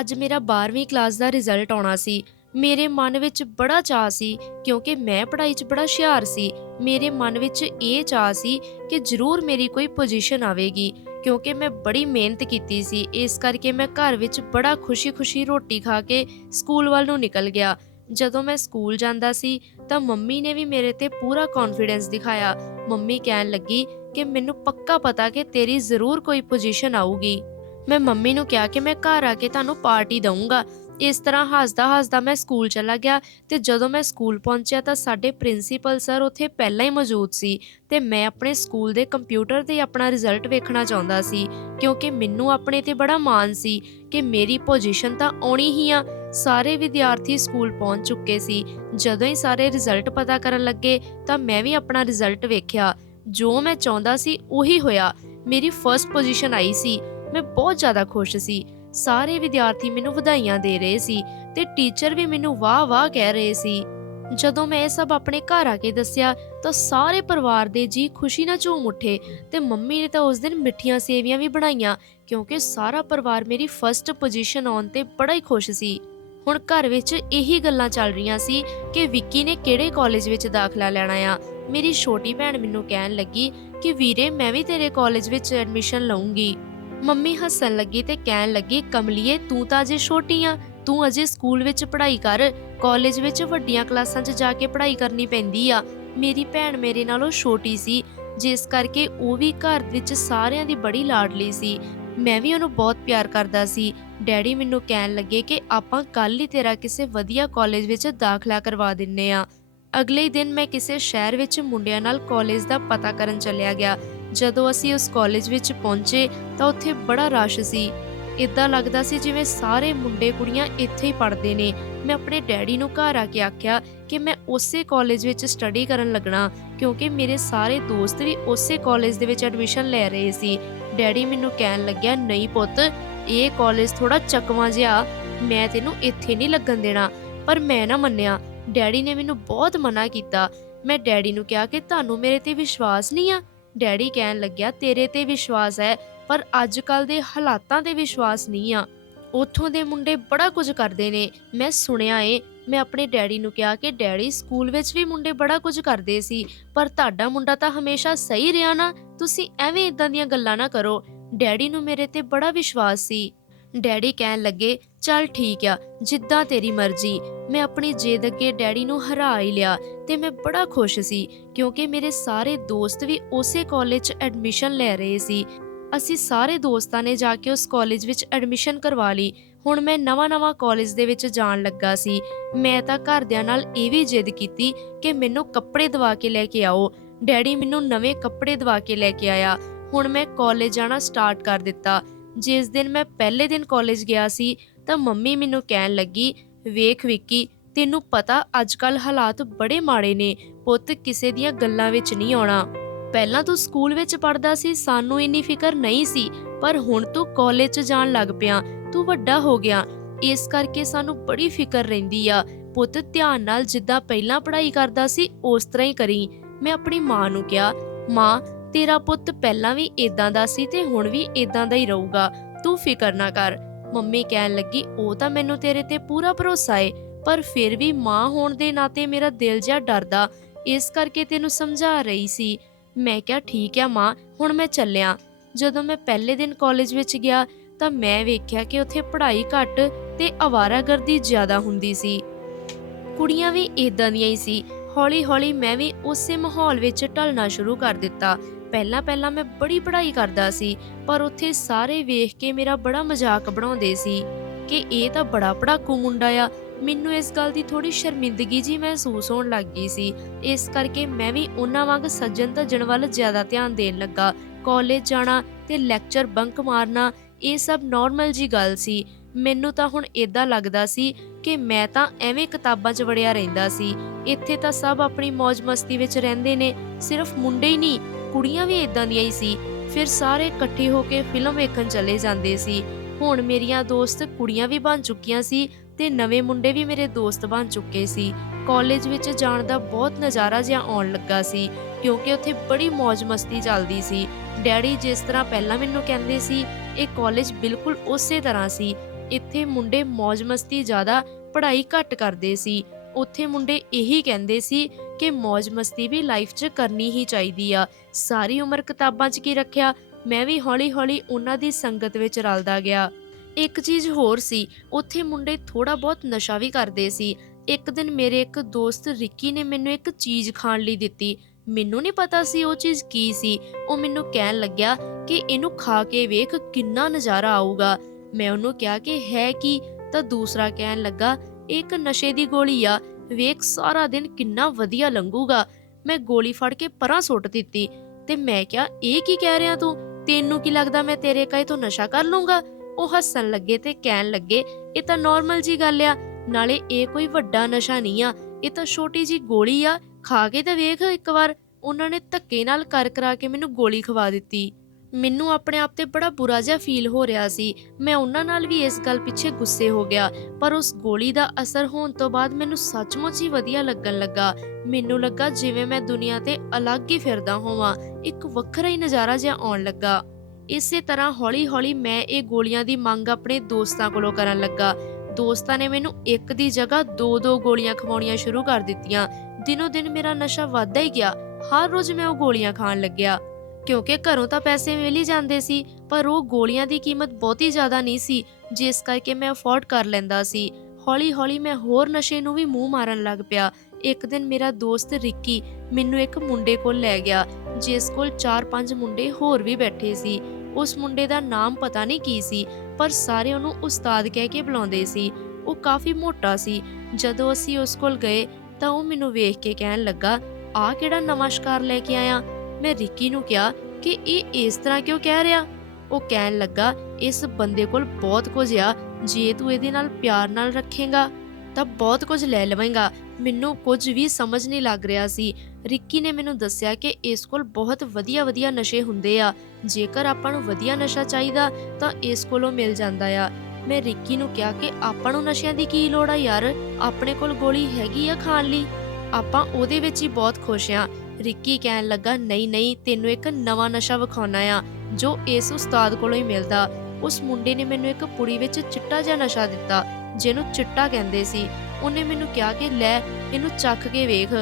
ਅੱਜ ਮੇਰਾ 12ਵੀਂ ਕਲਾਸ ਦਾ ਰਿਜ਼ਲਟ ਆਉਣਾ ਸੀ। ਮੇਰੇ ਮਨ ਵਿੱਚ ਬੜਾ ਚਾਅ ਸੀ, ਕਿਉਂਕਿ ਮੈਂ ਪੜ੍ਹਾਈ 'ਚ ਬੜਾ ਹੁਸ਼ਿਆਰ ਸੀ। ਮੇਰੇ ਮਨ ਵਿੱਚ ਇਹ ਚਾਅ ਸੀ ਕਿ ਜ਼ਰੂਰ ਮੇਰੀ ਕੋਈ ਪੋਜੀਸ਼ਨ ਆਵੇਗੀ, ਕਿਉਂਕਿ ਮੈਂ ਬੜੀ ਮਿਹਨਤ ਕੀਤੀ ਸੀ। ਇਸ ਕਰਕੇ ਮੈਂ ਘਰ ਵਿੱਚ ਬੜਾ ਖੁਸ਼ੀ-ਖੁਸ਼ੀ ਰੋਟੀ ਖਾ ਕੇ ਸਕੂਲ ਵੱਲ ਨੂੰ ਨਿਕਲ ਗਿਆ। ਜਦੋਂ ਮੈਂ ਸਕੂਲ ਜਾਂਦਾ ਸੀ, ਤਾਂ ਮੰਮੀ ਨੇ ਵੀ ਮੇਰੇ ਤੇ ਪੂਰਾ ਕੌਨਫੀਡੈਂਸ ਦਿਖਾਇਆ। ਮੰਮੀ ਕਹਿਣ ਲੱਗੀ ਕਿ ਮੈਨੂੰ ਪੱਕਾ ਪਤਾ ਕਿ ਤੇਰੀ ਜ਼ਰੂਰ ਕੋਈ ਪੋਜੀਸ਼ਨ ਆਊਗੀ। ਮੈਂ ਮੰਮੀ ਨੂੰ ਕਿਹਾ ਕਿ ਮੈਂ ਘਰ ਆ ਕੇ ਤੁਹਾਨੂੰ ਪਾਰਟੀ ਦਊਂਗਾ। ਇਸ ਤਰ੍ਹਾਂ ਹੱਸਦਾ ਹੱਸਦਾ ਮੈਂ ਸਕੂਲ ਚਲਾ ਗਿਆ ਤੇ ਜਦੋਂ ਮੈਂ ਸਕੂਲ ਪਹੁੰਚਿਆ ਤਾਂ ਸਾਡੇ ਪ੍ਰਿੰਸੀਪਲ ਸਰ ਉੱਥੇ ਪਹਿਲਾਂ ਹੀ ਮੌਜੂਦ ਸੀ ਤੇ ਮੈਂ ਆਪਣੇ ਸਕੂਲ ਦੇ ਕੰਪਿਊਟਰ ਤੇ ਆਪਣਾ ਰਿਜ਼ਲਟ ਵੇਖਣਾ ਚਾਹੁੰਦਾ ਸੀ ਕਿਉਂਕਿ ਮੈਨੂੰ ਆਪਣੇ ਤੇ ਬੜਾ ਮਾਣ ਸੀ ਕਿ ਮੇਰੀ ਪੋਜੀਸ਼ਨ ਤਾਂ ਆਉਣੀ ਹੀ ਆ। ਸਾਰੇ ਵਿਦਿਆਰਥੀ ਸਕੂਲ ਪਹੁੰਚ ਚੁੱਕੇ ਸੀ। ਜਦੋਂ ਹੀ ਸਾਰੇ ਰਿਜ਼ਲਟ ਪਤਾ ਕਰਨ ਲੱਗੇ ਤਾਂ ਮੈਂ ਵੀ ਆਪਣਾ ਰਿਜ਼ਲਟ ਵੇਖਿਆ। ਜੋ ਮੈਂ ਚਾਹੁੰਦਾ ਸੀ ਉਹੀ ਹੋਇਆ। ਮੇਰੀ ਫਰਸਟ ਪੋਜੀਸ਼ਨ ਆਈ ਸੀ। ਮੈਂ ਬਹੁਤ ਜ਼ਿਆਦਾ ਖੁਸ਼ ਸੀ। ਸਾਰੇ ਵਿਦਿਆਰਥੀ ਮੈਨੂੰ ਵਧਾਈਆਂ ਦੇ ਰਹੇ ਸੀ ਤੇ ਟੀਚਰ ਵੀ ਮੈਨੂੰ ਵਾਹ-ਵਾਹ ਕਹਿ ਰਹੇ ਸੀ। ਜਦੋਂ ਮੈਂ ਇਹ ਸਭ ਆਪਣੇ ਘਰ ਆ ਕੇ ਦੱਸਿਆ, ਤਾਂ ਸਾਰੇ ਪਰਿਵਾਰ ਦੇ ਜੀ ਖੁਸ਼ੀ ਨਾਲ ਝੂਮ ਉੱਠੇ ਤੇ ਮੰਮੀ ਨੇ ਤਾਂ ਉਸ ਦਿਨ ਮਿੱਠੀਆਂ ਸੇਵੀਆਂ ਵੀ ਬਣਾਈਆਂ, ਕਿਉਂਕਿ ਸਾਰਾ ਪਰਿਵਾਰ ਮੇਰੀ ਫਰਸਟ ਪੋਜੀਸ਼ਨ ਆਉਣ ਤੇ ਬੜਾ ਹੀ ਖੁਸ਼ ਸੀ। ਹੁਣ ਘਰ ਵਿੱਚ ਇਹੀ ਗੱਲਾਂ ਚੱਲ ਰਹੀਆਂ ਸੀ ਕਿ ਵਿੱਕੀ ਨੇ ਕਿਹੜੇ ਕਾਲਜ ਵਿੱਚ ਦਾਖਲਾ ਲੈਣਾ ਆ। ਮੇਰੀ ਛੋਟੀ ਭੈਣ ਮੈਨੂੰ ਕਹਿਣ ਲੱਗੀ ਕਿ ਵੀਰੇ, ਮੈਂ ਵੀ ਤੇਰੇ ਕਾਲਜ ਵਿੱਚ ਐਡਮਿਸ਼ਨ ਲਵਾਂਗੀ ਮੰਮੀ ਹੱਸਣ ਲੱਗੀ ਤੇ ਕਹਿਣ ਲੱਗੀ, ਕਮਲੀਏ, ਤੂੰ ਤਾਂ ਅਜੇ ਛੋਟੀ ਆ। ਤੂੰ ਅਜੇ ਸਕੂਲ ਵਿੱਚ ਪੜ੍ਹਾਈ ਕਰ। ਕਾਲਜ ਵਿੱਚ ਵੱਡੀਆਂ ਕਲਾਸਾਂ 'ਚ ਜਾ ਕੇ ਪੜ੍ਹਾਈ ਕਰਨੀ ਪੈਂਦੀ ਆ। ਮੇਰੀ ਭੈਣ ਮੇਰੇ ਨਾਲੋਂ ਛੋਟੀ ਸੀ। ਜਿਸ ਕਰਕੇ ਉਹ ਵੀ ਘਰ ਵਿੱਚ ਸਾਰਿਆਂ ਦੀ ਬੜੀ ਲਾਡਲੀ ਸੀ। ਮੈਂ ਵੀ ਉਹਨੂੰ ਬਹੁਤ ਪਿਆਰ ਕਰਦਾ ਸੀ। ਡੈਡੀ ਮੈਨੂੰ ਕਹਿਣ ਲੱਗੇ ਕਿ ਆਪਾਂ ਕੱਲ ਹੀ ਤੇਰਾ ਕਿਸੇ ਵਧੀਆ ਕਾਲਜ ਵਿੱਚ ਦਾਖਲਾ ਕਰਵਾ ਦਿੰਨੇ ਆ। ਅਗਲੇ ਦਿਨ ਮੈਂ ਕਿਸੇ ਸ਼ਹਿਰ ਵਿੱਚ ਮੁੰਡਿਆਂ ਨਾਲ ਕਾਲਜ ਦਾ ਪਤਾ ਕਰਨ ਚੱਲਿਆ ਗਿਆ। ਜਦੋਂ ਅਸੀਂ ਉਸ ਕਾਲਜ ਵਿੱਚ ਪਹੁੰਚੇ ਤਾਂ ਉੱਥੇ ਬੜਾ ਰਸ਼ ਸੀ। ਇਦਾਂ ਲੱਗਦਾ ਸੀ ਜਿਵੇਂ ਸਾਰੇ ਮੁੰਡੇ ਕੁੜੀਆਂ ਇੱਥੇ ਹੀ ਪੜ੍ਹਦੇ ਨੇ। ਮੈਂ ਆਪਣੇ ਡੈਡੀ ਨੂੰ ਘਰ ਆ ਕੇ ਆਖਿਆ ਕਿ ਮੈਂ ਉਸੇ ਕਾਲਜ ਵਿੱਚ ਸਟੱਡੀ ਕਰਨ ਲੱਗਣਾ, ਕਿਉਂਕਿ ਮੇਰੇ ਸਾਰੇ ਦੋਸਤ ਵੀ ਉਸੇ ਕਾਲਜ ਦੇ ਵਿੱਚ ਐਡਮਿਸ਼ਨ ਲੈ ਰਹੇ ਸੀ। ਡੈਡੀ ਮੈਨੂੰ ਕਹਿਣ ਲੱਗਿਆ, ਨਹੀਂ ਪੁੱਤ, ਇਹ ਕਾਲਜ ਥੋੜਾ ਚੱਕਵਾਂ ਜਿਹਾ, ਮੈਂ ਤੈਨੂੰ ਇੱਥੇ ਨਹੀਂ ਲੱਗਣ ਦੇਣਾ। ਪਰ ਮੈਂ ਨਾ ਮੰਨਿਆ, ਡੈਡੀ ਨੇ ਮੈਨੂੰ ਬਹੁਤ ਮਨਾ ਕੀਤਾ। ਮੈਂ ਡੈਡੀ ਨੂੰ ਕਿਹਾ ਕਿ ਤੁਹਾਨੂੰ ਮੇਰੇ ਤੇ ਵਿਸ਼ਵਾਸ ਨਹੀਂ ਆ। ਡੈਡੀ ਕਹਿਣ ਲੱਗਿਆ, ਤੇਰੇ ਤੇ ਵਿਸ਼ਵਾਸ ਹੈ, ਪਰ ਅੱਜ ਕੱਲ ਦੇ ਹਾਲਾਤਾਂ ਤੇ ਵਿਸ਼ਵਾਸ ਨਹੀਂ ਆ। ਉੱਥੋਂ ਦੇ ਮੁੰਡੇ ਬੜਾ ਕੁਝ ਕਰਦੇ ਨੇ। ਮੈਂ ਸੁਣਿਆ ਏ, ਮੈਂ ਆਪਣੇ ਡੈਡੀ ਨੂੰ ਕਿਹਾ ਕਿ ਡੈਡੀ ਸਕੂਲ ਵਿੱਚ ਵੀ ਮੁੰਡੇ ਬੜਾ ਕੁਝ ਕਰਦੇ ਸੀ, ਪਰ ਤੁਹਾਡਾ ਮੁੰਡਾ ਤਾਂ ਹਮੇਸ਼ਾ ਸਹੀ ਰਿਹਾ ਨਾ। ਤੁਸੀਂ ਐਵੇਂ ਇਦਾਂ ਦੀਆਂ ਗੱਲਾਂ ਨਾ ਕਰੋ। ਡੈਡੀ ਨੂੰ ਮੇਰੇ ਤੇ ਬੜਾ ਵਿਸ਼ਵਾਸ ਸੀ। ਡੈਡੀ ਕਹਿਣ ਲੱਗੇ, ਚੱਲ ਠੀਕ ਆ, ਜਿੱਦਾਂ ਤੇਰੀ ਮਰਜ਼ੀ। ਮੈਂ ਆਪਣੀ ਜੇਦ ਅੱਗੇ ਡੈਡੀ ਨੂੰ ਹਰਾ ਹੀ ਲਿਆ। ਤੇ ਮੈਂ ਬੜਾ ਖੁਸ਼ ਸੀ, ਕਿਉਂਕਿ ਮੇਰੇ ਸਾਰੇ ਦੋਸਤ ਵੀ ਉਸੇ ਕਾਲਜ 'ਚ ਐਡਮਿਸ਼ਨ ਲੈ ਰਹੇ ਸੀ। ਅਸੀਂ ਸਾਰੇ ਦੋਸਤਾਂ ਨੇ ਜਾ ਕੇ ਉਸ ਕਾਲਜ ਵਿੱਚ ਐਡਮਿਸ਼ਨ ਕਰਵਾ ਲਈ। ਹੁਣ ਮੈਂ ਨਵਾਂ-ਨਵਾਂ ਕਾਲਜ ਦੇ ਵਿੱਚ ਜਾਣ ਲੱਗਾ ਸੀ। ਮੈਂ ਤਾਂ ਘਰਦਿਆਂ ਨਾਲ ਇਹ ਵੀ ਜਿੱਦ ਕੀਤੀ ਕਿ ਮੈਨੂੰ ਕੱਪੜੇ ਦਵਾ ਕੇ ਲੈ ਕੇ ਆਓ। ਡੈਡੀ ਮੈਨੂੰ ਨਵੇਂ ਕੱਪੜੇ ਦਵਾ ਕੇ ਲੈ ਕੇ ਆਇਆ। ਹੁਣ ਮੈਂ ਕਾਲਜ ਜਾਣਾ ਸਟਾਰਟ ਕਰ ਦਿੱਤਾ। ਜਿਸ ਦਿਨ ਮੈਂ ਪਹਿਲੇ ਦਿਨ ਕਾਲਜ ਗਿਆ ਸੀ, ਤਾਂ ਮੰਮੀ ਮੈਨੂੰ ਕਹਿਣ ਲੱਗੀ, ਵੇਖ ਵਿੱਕੀ ਤੈਨੂੰ ਪਤਾ ਅੱਜ ਅੱਜਕੱਲ ਹਾਲਾਤ ਬੜੇ ਮਾੜੇ ਨੇ, ਪੁੱਤ ਕਿਸੇ ਦੀਆਂ ਗੱਲਾਂ ਵਿੱਚ ਨਹੀਂ ਆਉਣਾ। ਪਹਿਲਾਂ ਤੂੰ ਸਕੂਲ ਵਿੱਚ ਪੜਦਾ ਸੀ, ਸਾਨੂੰ ਇੰਨੀ ਫਿਕਰ ਨਹੀਂ ਸੀ, ਪਰ ਹੁਣ ਤੂੰ ਕਾਲਜ 'ਚ ਜਾਣ ਲੱਗ ਪਿਆ, ਤੂੰ ਵੱਡਾ ਹੋ ਗਿਆ। ਇਸ ਕਰਕੇ ਸਾਨੂੰ ਬੜੀ ਫਿਕਰ ਰਹਿੰਦੀ ਆ। ਪੁੱਤ, ਧਿਆਨ ਨਾਲ ਜਿੱਦਾਂ ਪਹਿਲਾਂ ਪੜ੍ਹਾਈ ਕਰਦਾ ਸੀ, ਉਸ ਤਰ੍ਹਾਂ ਹੀ ਕਰੀ। ਮੈਂ ਆਪਣੀ ਮਾਂ ਨੂੰ ਕਿਹਾ, ਮਾਂ, ਤੇਰਾ ਪੁੱਤ ਪਹਿਲਾਂ ਵੀ ਇਦਾਂ ਦਾ ਸੀ ਤੇ ਹੁਣ ਵੀ ਇਦਾਂ ਦਾ ਹੀ ਰਹੂਗਾ। ਤੂੰ ਫਿਕਰ ਨਾ ਕਰ। ਮੰਮੀ ਕਹਿਣ ਲੱਗੀ, ਉਹ ਤਾਂ ਮੈਨੂੰ ਤੇਰੇ ਤੇ ਪੂਰਾ ਭਰੋਸਾ ਏ। ਪਰ ਫਿਰ ਵੀ ਮਾਂ ਹੋਣ ਦੇ ਨਾਤੇ ਮੇਰਾ ਦਿਲ ਜਿਹਾ ਡਰਦਾ। ਇਸ ਕਰਕੇ ਤੈਨੂੰ ਸਮਝਾ ਰਹੀ ਸੀ। ਮੈਂ ਕਿਹਾ, ਠੀਕ ਆ ਮਾਂ, ਹੁਣ ਮੈਂ ਚੱਲਿਆ। ਜਦੋਂ ਮੈਂ ਪਹਿਲੇ ਦਿਨ ਕਾਲਜ ਵਿੱਚ ਗਿਆ, ਤਾਂ ਮੈਂ ਵੇਖਿਆ ਕਿ ਉੱਥੇ ਪੜ੍ਹਾਈ ਘੱਟ ਤੇ ਅਵਾਰਾਗਰਦੀ ਜ਼ਿਆਦਾ ਹੁੰਦੀ ਸੀ। ਕੁੜੀਆਂ ਵੀ ਇਦਾਂ ਦੀਆਂ ਹੀ ਸੀ। ਹੌਲੀ-ਹੌਲੀ ਮੈਂ ਵੀ ਉਸੇ ਮਾਹੌਲ ਵਿੱਚ ਢਲਣਾ ਸ਼ੁਰੂ ਕਰ ਦਿੱਤਾ। ਪਹਿਲਾਂ ਪਹਿਲਾਂ ਮੈਂ ਬੜੀ ਪੜ੍ਹਾਈ ਕਰਦਾ ਸੀ, ਪਰ ਉੱਥੇ ਸਾਰੇ ਵੇਖ ਕੇ ਮੇਰਾ ਬੜਾ ਮਜ਼ਾਕ ਬਣਾਉਂਦੇ ਸੀ ਕਿ ਇਹ ਤਾਂ ਬੜਾ ਪੜਾਕੂ ਮੁੰਡਾ ਆ। ਮੈਨੂੰ ਇਸ ਗੱਲ ਦੀ ਥੋੜੀ ਸ਼ਰਮਿੰਦਗੀ ਜੀ ਮਹਿਸੂਸ ਹੋਣ ਲੱਗ ਗਈ ਸੀ। ਇਸ ਕਰਕੇ ਮੈਂ ਵੀ ਉਹਨਾਂ ਵਾਂਗ ਸੱਜਣ ਧੱਜਣ ਵੱਲ ਜ਼ਿਆਦਾ ਧਿਆਨ ਦੇਣ ਲੱਗਾ। ਕਾਲਜ ਜਾਣਾ ਤੇ ਲੈਕਚਰ ਬੰਕ ਮਾਰਨਾ, ਇਹ ਸਭ ਨਾਰਮਲ ਜੀ ਗੱਲ ਸੀ। ਮੈਨੂੰ ਤਾਂ ਹੁਣ ਇਦਾਂ ਲੱਗਦਾ ਸੀ ਕਿ ਮੈਂ ਤਾਂ ਐਵੇਂ ਕਿਤਾਬਾਂ 'ਚ ਵੜਿਆ ਰਹਿੰਦਾ ਸੀ। ਇੱਥੇ ਤਾਂ ਸਭ ਆਪਣੀ ਮौज ਮਸਤੀ ਵਿੱਚ ਰਹਿੰਦੇ ਨੇ, ਸਿਰਫ ਮੁੰਡੇ ਹੀ ਨਹੀਂ, ਕੁੜੀਆਂ ਵੀ ਇਦਾਂ ਦੀਆਂ ਹੀ ਸੀ। ਫਿਰ ਸਾਰੇ ਇਕੱਠੇ ਹੋ ਕੇ ਫਿਲਮ ਵੇਖਣ ਚਲੇ ਜਾਂਦੇ ਸੀ। ਹੁਣ ਮੇਰੀਆਂ ਦੋਸਤ ਕੁੜੀਆਂ ਵੀ ਬਣ ਚੁੱਕੀਆਂ ਸੀ ਤੇ ਨਵੇਂ ਮੁੰਡੇ ਵੀ ਮੇਰੇ ਦੋਸਤ ਬਣ ਚੁੱਕੇ ਸੀ। ਕਾਲਜ ਵਿੱਚ ਜਾਣ ਦਾ ਬਹੁਤ ਨਜ਼ਾਰਾ ਜਿਹਾ ਆਉਣ ਲੱਗਾ ਸੀ, ਕਿਉਂਕਿ ਉੱਥੇ ਬੜੀ ਮौज-ਮਸਤੀ ਚੱਲਦੀ ਸੀ। ਡੈਡੀ ਜਿਸ ਤਰ੍ਹਾਂ ਪਹਿਲਾਂ ਮੈਨੂੰ ਕਹਿੰਦੇ ਸੀ, ਇਹ ਕਾਲਜ ਬਿਲਕੁਲ ਉਸੇ ਤਰ੍ਹਾਂ ਸੀ। ਇੱਥੇ ਮੁੰਡੇ ਮौज-ਮਸਤੀ ਜ਼ਿਆਦਾ ਪੜ੍ਹਾਈ ਘੱਟ ਕਰਦੇ ਸੀ। ਉੱਥੇ ਮੁੰਡੇ ਇਹੀ ਕਹਿੰਦੇ ਸੀ ਕਿ ਮौज-ਮਸਤੀ ਵੀ ਲਾਈਫ 'ਚ ਕਰਨੀ ਹੀ ਚਾਹੀਦੀ ਆ। ਸਾਰੀ ਉਮਰ ਕਿਤਾਬਾਂ 'ਚ ਕੀ ਰੱਖਿਆ? ਮੈਂ ਵੀ ਹੌਲੀ-ਹੌਲੀ ਉਹਨਾਂ ਦੀ ਸੰਗਤ ਵਿੱਚ ਰਲਦਾ ਗਿਆ। ਇੱਕ ਚੀਜ਼ ਹੋਰ ਸੀ, ਉੱਥੇ ਮੁੰਡੇ ਥੋੜਾ ਬਹੁਤ ਨਸ਼ਾ ਵੀ ਕਰਦੇ ਸੀ। ਇੱਕ ਦਿਨ ਮੇਰੇ ਇੱਕ ਦੋਸਤ ਰਿੱਕੀ ਨੇ ਮੈਨੂੰ ਇੱਕ ਚੀਜ਼ ਖਾਣ ਲਈ ਦਿੱਤੀ। ਮੈਨੂੰ ਨਹੀਂ ਪਤਾ ਸੀ ਉਹ ਚੀਜ਼ ਕੀ ਸੀ। ਉਹ ਮੈਨੂੰ ਕਹਿਣ ਲੱਗਿਆ ਕਿ ਇਹਨੂੰ ਖਾ ਕੇ ਵੇਖ ਕਿੰਨਾ ਨਜ਼ਾਰਾ ਆਊਗਾ। ਮੈਂ ਉਹਨੂੰ ਕਿਹਾ ਕਿ ਹੈ ਕੀ? ਤਾਂ ਦੂਸਰਾ ਕਹਿਣ ਲੱਗਾ, ਇਹ ਇੱਕ ਨਸ਼ੇ ਦੀ ਗੋਲੀ ਆ। ਵੇਖ ਸਾਰਾ ਦਿਨ ਕਿੰਨਾ ਵਧੀਆ ਲੰਘੂਗਾ। ਮੈਂ ਗੋਲੀ ਫੜ ਕੇ ਪਰਾਂ ਸੁੱਟ ਦਿੱਤੀ ਤੇ ਮੈਂ ਕਿਹਾ, ਇਹ ਕੀ ਕਹਿ ਰਿਹਾ ਤੂੰ? ਤੈਨੂੰ ਕੀ ਲੱਗਦਾ ਮੈਂ ਤੇਰੇ ਕਹੇ ਤੋਂ ਨਸ਼ਾ ਕਰ ਲੂੰਗਾ ਉਹ ਹੱਸਣ ਲੱਗੇ ਤੇ ਕਹਿਣ ਲੱਗੇ, ਇਹ ਤਾਂ ਨਾਰਮਲ ਜੀ ਗੱਲ ਆ। ਨਾਲੇ ਇਹ ਕੋਈ ਵੱਡਾ ਨਸ਼ਾ ਨਹੀਂ ਆ। ਇਹ ਤਾਂ ਛੋਟੀ ਜੀ ਗੋਲੀ ਆ। ਖਾ ਕੇ ਤਾਂ ਵੇਖ ਇੱਕ ਵਾਰ। ਉਹਨਾਂ ਨੇ ਧੱਕੇ ਨਾਲ ਕਰ ਕਰਾ ਕੇ ਮੈਨੂੰ ਗੋਲੀ ਖਵਾ ਦਿੱਤੀ। ਮੈਨੂੰ ਆਪਣੇ ਆਪ ਤੇ ਬੜਾ ਬੁਰਾ ਜਿਹਾ ਫੀਲ ਹੋ ਰਿਹਾ ਸੀ। ਮੈਂ ਉਹਨਾਂ ਨਾਲ ਵੀ ਇਸ ਗੱਲ ਪਿੱਛੇ ਗੁੱਸੇ ਹੋ ਗਿਆ। ਪਰ ਉਸ ਗੋਲੀ ਦਾ ਅਸਰ ਹੋਣ ਤੋਂ ਬਾਅਦ ਮੈਨੂੰ ਸੱਚਮੁੱਚ ਹੀ ਵਧੀਆ ਲੱਗਣ ਲੱਗਾ। ਮੈਨੂੰ ਲੱਗਾ ਜਿਵੇਂ ਮੈਂ ਦੁਨੀਆ ਤੇ ਅਲੱਗ ਹੀ ਫਿਰਦਾ ਹੋਵਾਂ। ਇੱਕ ਵੱਖਰਾ ਹੀ ਨਜ਼ਾਰਾ ਜਿਹਾ ਆਉਣ ਲੱਗਾ। ਇਸੇ ਤਰ੍ਹਾਂ ਹੌਲੀ-ਹੌਲੀ ਮੈਂ ਇਹ ਗੋਲੀਆਂ ਦੀ ਮੰਗ ਆਪਣੇ ਦੋਸਤਾਂ ਕੋਲੋਂ ਕਰਨ ਲੱਗਾ। ਦੋਸਤਾਂ ਨੇ ਮੈਨੂੰ ਇੱਕ ਦੀ ਜਗ੍ਹਾ ਦੋ ਦੋ ਗੋਲੀਆਂ ਖਵਾਉਣੀਆਂ ਸ਼ੁਰੂ ਕਰ ਦਿੱਤੀਆਂ। ਦਿਨੋ ਦਿਨ ਮੇਰਾ ਨਸ਼ਾ ਵੱਧਦਾ ਹੀ ਗਿਆ। ਹਰ ਰੋਜ਼ ਮੈਂ ਉਹ ਗੋਲੀਆਂ ਖਾਣ ਲੱਗਿਆ। ਕਿਉਂਕਿ ਘਰੋਂ ਤਾਂ ਪੈਸੇ ਮਿਲ ਹੀ ਜਾਂਦੇ ਸੀ, ਪਰ ਉਹ ਗੋਲੀਆਂ ਦੀ ਕੀਮਤ ਬਹੁਤੀ ਜ਼ਿਆਦਾ ਨਹੀਂ ਸੀ, ਜਿਸ ਕਰਕੇ ਮੈਂ ਅਫੋਰਡ ਕਰ ਲੈਂਦਾ ਸੀ। ਹੌਲੀ-ਹੌਲੀ ਮੈਂ ਹੋਰ ਨਸ਼ੇ ਨੂੰ ਵੀ ਮੂੰਹ ਮਾਰਨ ਲੱਗ ਪਿਆ। ਇੱਕ ਦਿਨ ਮੇਰਾ ਦੋਸਤ ਰਿੱਕੀ ਮੈਨੂੰ ਇੱਕ ਮੁੰਡੇ ਕੋਲ ਲੈ ਗਿਆ, ਜਿਸ ਕੋਲ 4-5 ਮੁੰਡੇ ਹੋਰ ਵੀ ਬੈਠੇ ਸੀ। ਉਸ ਮੁੰਡੇ ਦਾ ਨਾਮ ਪਤਾ ਨਹੀਂ ਕੀ ਸੀ, ਪਰ ਸਾਰੇ ਉਹਨੂੰ ਉਸਤਾਦ ਕਹਿ ਕੇ ਬੁਲਾਉਂਦੇ ਸੀ। ਉਹ ਕਾਫੀ ਮੋਟਾ ਸੀ। ਜਦੋਂ ਅਸੀਂ ਉਸ ਕੋਲ ਗਏ, ਤਾਂ ਉਹ ਮੈਨੂੰ ਵੇਖ ਕੇ ਕਹਿਣ ਲੱਗਾ ਆਹ ਕਿਹੜਾ ਨਵਾਂ ਸ਼ਿਕਾਰ ਲੈ ਕੇ ਆਇਆ? ਮੈਂ ਰਿੱਕੀ ਨੂੰ ਕਿਹਾ ਕਿ ਇਹ ਇਸ ਤਰ੍ਹਾਂ ਕਿਉਂ ਕਹਿ ਰਿਹਾ? ਉਹ ਕਹਿਣ ਲੱਗਾ, ਇਸ ਬੰਦੇ ਕੋਲ ਬਹੁਤ ਕੁਝ ਆ। ਜੇ ਤੂੰ ਇਹਦੇ ਨਾਲ ਪਿਆਰ ਨਾਲ ਰੱਖੇਗਾ, ਤਾਂ ਬਹੁਤ ਕੁਝ ਲੈ ਲਵੇਂਗਾ। ਮੈਨੂੰ ਕੁਝ ਵੀ ਸਮਝ ਨਹੀਂ ਲੱਗ ਰਿਹਾ ਸੀ। ਰਿੱਕੀ ਨੇ ਮੈਨੂੰ ਦੱਸਿਆ ਕਿ ਇਸ ਕੋਲ ਬਹੁਤ ਵਧੀਆ-ਵਧੀਆ ਨਸ਼ੇ ਹੁੰਦੇ ਆ। ਜੇਕਰ ਆਪਾਂ ਨੂੰ ਵਧੀਆ ਨਸ਼ਾ ਚਾਹੀਦਾ, ਤਾਂ ਇਸ ਕੋਲੋਂ ਮਿਲ ਜਾਂਦਾ ਆ। ਮੈਂ ਰਿੱਕੀ ਨੂੰ ਕਿਹਾ ਕਿ ਆਪਾਂ ਨੂੰ ਨਸ਼ਿਆਂ ਦੀ ਕੀ ਲੋੜ ਆ ਯਾਰ? ਆਪਣੇ ਕੋਲ ਗੋਲੀ ਹੈਗੀ ਆ ਖਾਣ ਲਈ? ਆਪਾਂ ਉਹਦੇ ਵਿੱਚ ਹੀ ਬਹੁਤ ਖੁਸ਼ ਆ। ਰਿੱਕੀ ਕਹਿਣ ਲੱਗਾ, ਨਹੀਂ ਨਹੀਂ, ਤੈਨੂੰ ਇੱਕ ਨਵਾਂ ਨਸ਼ਾ ਵਿਖਾਉਣਾ ਆ, ਜੋ ਇਸ ਉਸਤਾਦ ਕੋਲੋਂ ਹੀ ਮਿਲਦਾ। ਉਸ ਮੁੰਡੇ ਨੇ ਮੈਨੂੰ ਇੱਕ ਪੁੜੀ ਵਿੱਚ ਚਿੱਟਾ ਜਿਹਾ ਨਸ਼ਾ ਦਿੱਤਾ, ਜਿਹਨੂੰ ਚਿੱਟਾ ਕਹਿੰਦੇ ਸੀ। ਉਹਨੇ ਮੈਨੂੰ ਕਿਹਾ ਕਿ ਲੈ, ਇਹਨੂੰ ਚੱਖ ਕੇ ਵੇਖ।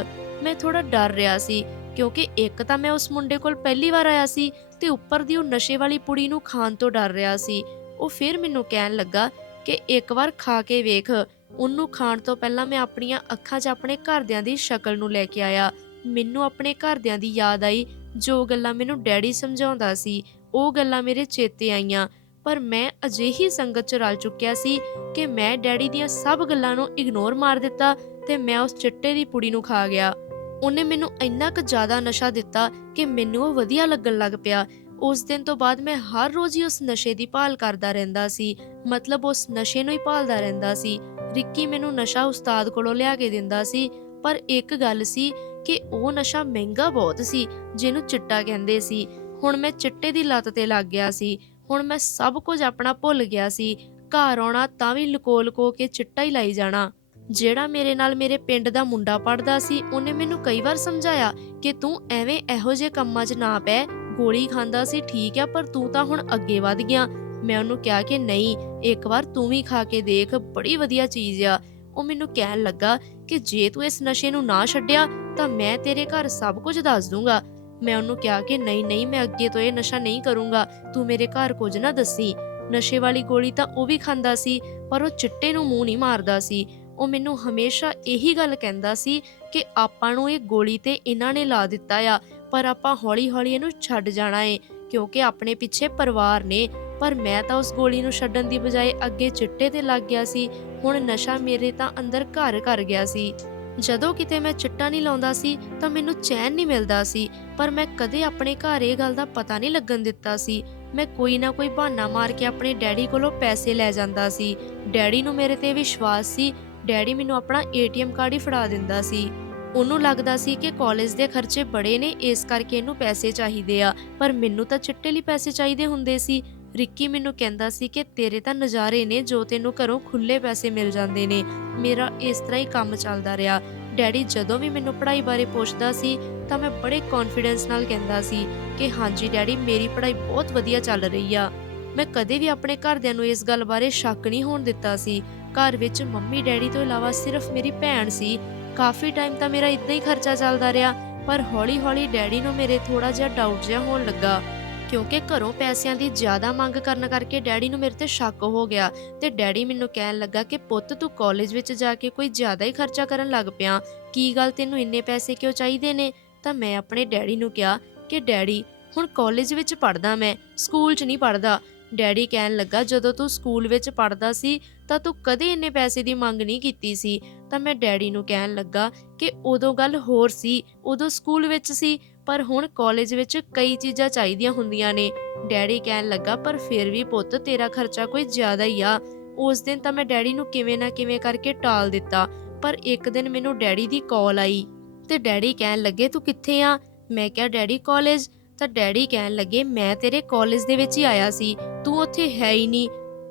ਮੈਂ ਥੋੜਾ ਡਰ ਰਿਹਾ ਸੀ, ਕਿਉਂਕਿ ਇੱਕ ਤਾਂ ਮੈਂ ਉਸ ਮੁੰਡੇ ਕੋਲ ਪਹਿਲੀ ਵਾਰ ਆਇਆ ਸੀ ਤੇ ਉੱਪਰ ਦੀ ਉਹ ਨਸ਼ੇ ਵਾਲੀ ਪੁੜੀ ਨੂੰ ਖਾਣ ਤੋਂ ਡਰ ਰਿਹਾ ਸੀ। ਉਹ ਫਿਰ ਮੈਨੂੰ ਕਹਿਣ ਲੱਗਾ ਕਿ ਇੱਕ ਵਾਰ ਖਾ ਕੇ ਵੇਖ। ਉਹਨੂੰ ਖਾਣ ਤੋਂ ਪਹਿਲਾਂ ਮੈਂ ਆਪਣੀਆਂ ਅੱਖਾਂ 'ਚ ਆਪਣੇ ਘਰਦਿਆਂ ਦੀ ਸ਼ਕਲ ਨੂੰ ਲੈ ਕੇ ਆਇਆ। ਮੈਨੂੰ ਆਪਣੇ ਘਰਦਿਆਂ ਦੀ ਯਾਦ ਆਈ, ਜੋ ਗੱਲਾਂ ਮੈਨੂੰ ਡੈਡੀ ਸਮਝਾਉਂਦਾ ਸੀ, ਉਹ ਗੱਲਾਂ ਮੇਰੇ ਚੇਤੇ ਆਈਆਂ। ਪਰ ਮੈਂ ਅਜਿਹੀ ਸੰਗਤ 'ਚ ਰਲ ਚੁੱਕਿਆ ਸੀ ਕਿ ਮੈਂ ਡੈਡੀ ਦੀਆਂ ਸਭ ਗੱਲਾਂ ਨੂੰ ਇਗਨੋਰ ਮਾਰ ਦਿੱਤਾ ਤੇ ਮੈਂ ਉਸ ਚਿੱਟੇ ਦੀ ਪੁੜੀ ਨੂੰ ਖਾ ਗਿਆ। ਉਹਨੇ ਮੈਨੂੰ ਇੰਨਾ ਕੁ ਜ਼ਿਆਦਾ ਨਸ਼ਾ ਦਿੱਤਾ ਕਿ ਮੈਨੂੰ ਉਹ ਵਧੀਆ ਲੱਗਣ ਲੱਗ ਪਿਆ। ਉਸ ਦਿਨ ਤੋਂ ਬਾਅਦ ਮੈਂ ਹਰ ਰੋਜ਼ ਹੀ ਉਸ ਨਸ਼ੇ ਦੀ ਭਾਲ ਕਰਦਾ ਰਹਿੰਦਾ ਸੀ, ਮਤਲਬ ਉਸ ਨਸ਼ੇ ਨੂੰ ਹੀ ਭਾਲਦਾ ਰਹਿੰਦਾ ਸੀ। ਰਿੱਕੀ ਮੈਨੂੰ ਨਸ਼ਾ ਉਸਤਾਦ ਕੋਲੋਂ ਲਿਆ ਕੇ ਦਿੰਦਾ ਸੀ, ਪਰ ਇੱਕ ਗੱਲ ਸੀ ਕਿ ਉਹ ਨਸ਼ਾ ਮਹਿੰਗਾ ਬਹੁਤ ਸੀ, ਜਿਹਨੂੰ ਚਿੱਟਾ ਕਹਿੰਦੇ ਸੀ। ਹੁਣ ਮੈਂ ਚਿੱਟੇ ਦੀ ਲੱਤ ਤੇ ਲੱਗ ਗਿਆ ਸੀ। ਹੁਣ ਮੈਂ ਸਭ ਕੁਝ ਆਪਣਾ ਭੁੱਲ ਗਿਆ ਸੀ। ਘਰ ਆਉਣਾ ਤਾਂ ਵੀ ਲਕੋ ਲੁਕੋ ਕੇ ਚਿੱਟਾ ਹੀ ਲਾਈ ਜਾਣਾ। ਜਿਹੜਾ ਮੇਰੇ ਨਾਲ ਮੇਰੇ ਪਿੰਡ ਦਾ ਮੁੰਡਾ ਪੜਦਾ ਸੀ, ਉਹਨੇ ਮੈਨੂੰ ਕਈ ਵਾਰ ਸਮਝਾਇਆ ਕਿ ਤੂੰ ਐਵੇਂ ਇਹੋ ਜਿਹੇ ਕੰਮਾਂ 'ਚ ਨਾ ਪੈ, ਗੋਲੀ ਖਾਂਦਾ ਸੀ ਠੀਕ ਆ, ਪਰ ਤੂੰ ਤਾਂ ਹੁਣ ਅੱਗੇ ਵਧ ਗਿਆ। ਮੈਂ ਉਹਨੂੰ ਕਿਹਾ ਕਿ ਨਹੀਂ, ਇੱਕ ਵਾਰ ਤੂੰ ਵੀ ਖਾ ਕੇ ਦੇਖ, ਬੜੀ ਵਧੀਆ ਚੀਜ਼ ਆ। ਉਹ ਮੈਨੂੰ ਕਹਿਣ ਲੱਗਾ ਕਿ ਜੇ ਤੂੰ ਇਸ ਨਸ਼ੇ ਨੂੰ ਨਾ ਛੱਡਿਆ, ਤਾਂ ਮੈਂ ਤੇਰੇ ਘਰ ਸਭ ਕੁਝ ਦੱਸ ਦੂੰਗਾ। ਮੈਂ ਉਹਨੂੰ ਕਿਹਾ ਕਿ ਨਹੀਂ ਨਹੀਂ, ਮੈਂ ਅੱਗੇ ਤੋਂ ਇਹ ਨਸ਼ਾ ਨਹੀਂ ਕਰੂੰਗਾ, ਤੂੰ ਮੇਰੇ ਘਰ ਕੁਝ ਨਾ ਦੱਸੀ। ਨਸ਼ੇ ਵਾਲੀ ਗੋਲੀ ਤਾਂ ਉਹ ਵੀ ਖਾਂਦਾ ਸੀ, ਪਰ ਉਹ ਚਿੱਟੇ ਨੂੰ ਮੂੰਹ ਨਹੀਂ ਮਾਰਦਾ ਸੀ। ਉਹ ਮੈਨੂੰ ਹਮੇਸ਼ਾ ਇਹੀ ਗੱਲ ਕਹਿੰਦਾ ਸੀ ਕਿ ਆਪਾਂ ਨੂੰ ਇਹ ਗੋਲੀ ਤੇ ਇਹਨਾਂ ਨੇ ਲਾ ਦਿੱਤਾ ਆ, ਪਰ ਆਪਾਂ ਹੌਲੀ-ਹੌਲੀ ਇਹਨੂੰ ਛੱਡ ਜਾਣਾ ਏ, ਕਿਉਂਕਿ ਆਪਣੇ ਪਿੱਛੇ ਪਰਿਵਾਰ ਨੇ। ਪਰ ਮੈਂ ਤਾਂ ਉਸ ਗੋਲੀ ਨੂੰ ਛੱਡਣ ਦੀ ਬਜਾਏ ਅੱਗੇ ਚਿੱਟੇ ਤੇ ਲੱਗ ਗਿਆ ਸੀ, ਹੁਣ ਨਸ਼ਾ ਮੇਰੇ ਤਾਂ ਅੰਦਰ ਘਰ ਕਰ ਗਿਆ ਸੀ। ਜਦੋਂ ਕਿਤੇ ਮੈਂ ਚਿੱਟਾ ਨਹੀਂ ਲਾਉਂਦਾ ਸੀ ਤਾਂ ਮੈਨੂੰ ਚੈਨ ਨਹੀਂ ਮਿਲਦਾ ਸੀ, ਪਰ ਮੈਂ ਕਦੇ ਆਪਣੇ ਘਰ ਇਹ ਗੱਲ ਦਾ ਪਤਾ ਨਹੀਂ ਲੱਗਣ ਦਿੱਤਾ ਸੀ। ਮੈਂ ਕੋਈ ਨਾ ਕੋਈ ਬਹਾਨਾ ਮਾਰ ਕੇ ਆਪਣੇ ਡੈਡੀ ਕੋਲੋਂ ਪੈਸੇ ਲੈ ਜਾਂਦਾ ਸੀ। ਡੈਡੀ ਨੂੰ ਮੇਰੇ ਤੇ ਵਿਸ਼ਵਾਸ ਸੀ। ਡੈਡੀ ਮੈਨੂੰ ਆਪਣਾ ਏਟੀਐਮ ਕਾਰਡ ਹੀ ਫੜਾ ਦਿੰਦਾ ਸੀ। ਉਹਨੂੰ ਲੱਗਦਾ ਸੀ ਕਿ ਕਾਲਜ ਦੇ ਖਰਚੇ ਬੜੇ ਨੇ, ਇਸ ਕਰਕੇ ਇਹਨੂੰ ਪੈਸੇ ਚਾਹੀਦੇ ਆ। ਪਰ ਮੈਨੂੰ ਤਾਂ ਚਿੱਟੇ ਲਈ ਪੈਸੇ ਚਾਹੀਦੇ ਹੁੰਦੇ ਸੀ। ਰਿੱਕੀ ਮੈਨੂੰ ਕਹਿੰਦਾ ਸੀ ਕਿ ਤੇਰੇ ਤਾਂ ਨਜ਼ਾਰੇ ਨੇ ਜੋ ਤੈਨੂੰ ਘਰੋਂ ਖੁੱਲੇ ਪੈਸੇ ਮਿਲ ਜਾਂਦੇ ਨੇ। ਮੇਰਾ ਇਸ ਤਰ੍ਹਾਂ ਹੀ ਕੰਮ ਚੱਲਦਾ ਰਿਹਾ। ਡੈਡੀ ਜਦੋਂ ਵੀ ਮੈਨੂੰ ਪੜ੍ਹਾਈ ਬਾਰੇ ਪੁੱਛਦਾ ਸੀ ਤਾਂ ਮੈਂ ਬੜੇ ਕੌਨਫੀਡੈਂਸ ਨਾਲ ਕਹਿੰਦਾ ਸੀ ਕਿ ਹਾਂਜੀ ਡੈਡੀ, ਮੇਰੀ ਪੜ੍ਹਾਈ ਬਹੁਤ ਵਧੀਆ ਚੱਲ ਰਹੀ ਆ। ਮੈਂ ਕਦੇ ਵੀ ਆਪਣੇ ਘਰਦਿਆਂ ਨੂੰ ਇਸ ਗੱਲ ਬਾਰੇ ਸ਼ੱਕ ਨਹੀਂ ਹੋਣ ਦਿੱਤਾ ਸੀ। ਘਰ ਵਿੱਚ ਮੰਮੀ ਡੈਡੀ ਤੋਂ ਇਲਾਵਾ ਸਿਰਫ ਮੇਰੀ ਭੈਣ ਸੀ। ਕਾਫੀ ਟਾਈਮ ਤਾਂ ਮੇਰਾ ਇਦਾਂ ਹੀ ਖਰਚਾ ਚੱਲਦਾ ਰਿਹਾ, ਪਰ ਹੌਲੀ-ਹੌਲੀ ਡੈਡੀ ਨੂੰ ਮੇਰੇ ਥੋੜਾ ਜਿਹਾ ਡਾਊਟ ਜਿਹਾ ਹੋਣ ਲੱਗਾ। ਕਿਉਂਕਿ ਘਰੋਂ ਪੈਸਿਆਂ ਦੀ ਜ਼ਿਆਦਾ ਮੰਗ ਕਰਨ ਕਰਕੇ ਡੈਡੀ ਨੂੰ ਮੇਰੇ ਤੇ ਸ਼ੱਕ ਹੋ ਗਿਆ ਤੇ ਡੈਡੀ ਮੈਨੂੰ ਕਹਿਣ ਲੱਗਾ ਕਿ ਪੁੱਤ ਤੂੰ ਕਾਲਜ ਵਿੱਚ ਜਾ ਕੇ ਕੋਈ ਜ਼ਿਆਦਾ ਹੀ ਖਰਚਾ ਕਰਨ ਲੱਗ ਪਿਆ। ਕੀ ਗੱਲ ਤੈਨੂੰ ਇੰਨੇ ਪੈਸੇ ਕਿਉਂ ਚਾਹੀਦੇ ਨੇ? ਤਾਂ ਮੈਂ ਆਪਣੇ ਡੈਡੀ ਨੂੰ ਕਿਹਾ ਕਿ ਡੈਡੀ, ਹੁਣ ਕਾਲਜ ਵਿੱਚ ਪੜਦਾ ਮੈਂ ਸਕੂਲ 'ਚ ਨਹੀਂ ਪੜਦਾ ਡੈਡੀ ਕਹਿਣ ਲੱਗਾ, ਜਦੋਂ ਤੂੰ ਸਕੂਲ ਵਿੱਚ ਪੜਦਾ ਸੀ, ਤਾਂ ਤੂੰ ਕਦੇ ਇੰਨੇ ਪੈਸੇ ਦੀ ਮੰਗ ਨਹੀਂ ਕੀਤੀ ਸੀ। ਤਾਂ ਮੈਂ ਡੈਡੀ ਨੂੰ ਕਹਿਣ ਲੱਗਾ ਕਿ ਉਦੋਂ ਗੱਲ ਹੋਰ ਸੀ, ਉਦੋਂ ਸਕੂਲ ਵਿੱਚ ਸੀ ਪਰ ਹੁਣ ਕਾਲਜ ਵਿੱਚ ਕਈ ਚੀਜ਼ਾਂ ਚਾਹੀਦੀਆਂ ਹੁੰਦੀਆਂ ਨੇ। ਡੈਡੀ ਕਹਿਣ ਲੱਗਾ, ਪਰ ਫਿਰ ਵੀ ਪੁੱਤ ਤੇਰਾ ਖਰਚਾ ਕੋਈ ਜ਼ਿਆਦਾ ਹੀ ਆ। ਉਸ ਦਿਨ ਤਾਂ ਮੈਂ ਡੈਡੀ ਨੂੰ ਕਿਵੇਂ ਨਾ ਕਿਵੇਂ ਕਰਕੇ ਟਾਲ ਦਿੱਤਾ, ਪਰ ਇੱਕ ਦਿਨ ਮੈਨੂੰ ਡੈਡੀ ਦੀ ਕਾਲ ਆਈ ਤੇ ਡੈਡੀ ਕਹਿਣ ਲੱਗੇ, ਤੂੰ ਕਿੱਥੇ ਆ? ਮੈਂ ਕਿਹਾ, ਡੈਡੀ ਕਾਲਜ ਤਾਂ ਡੈਡੀ ਕਹਿਣ ਲੱਗੇ, ਮੈਂ ਤੇਰੇ ਕਾਲਜ ਦੇ ਵਿੱਚ ਹੀ ਆਇਆ ਸੀ, ਤੂੰ ਉੱਥੇ ਹੈ ਹੀ ਨਹੀਂ।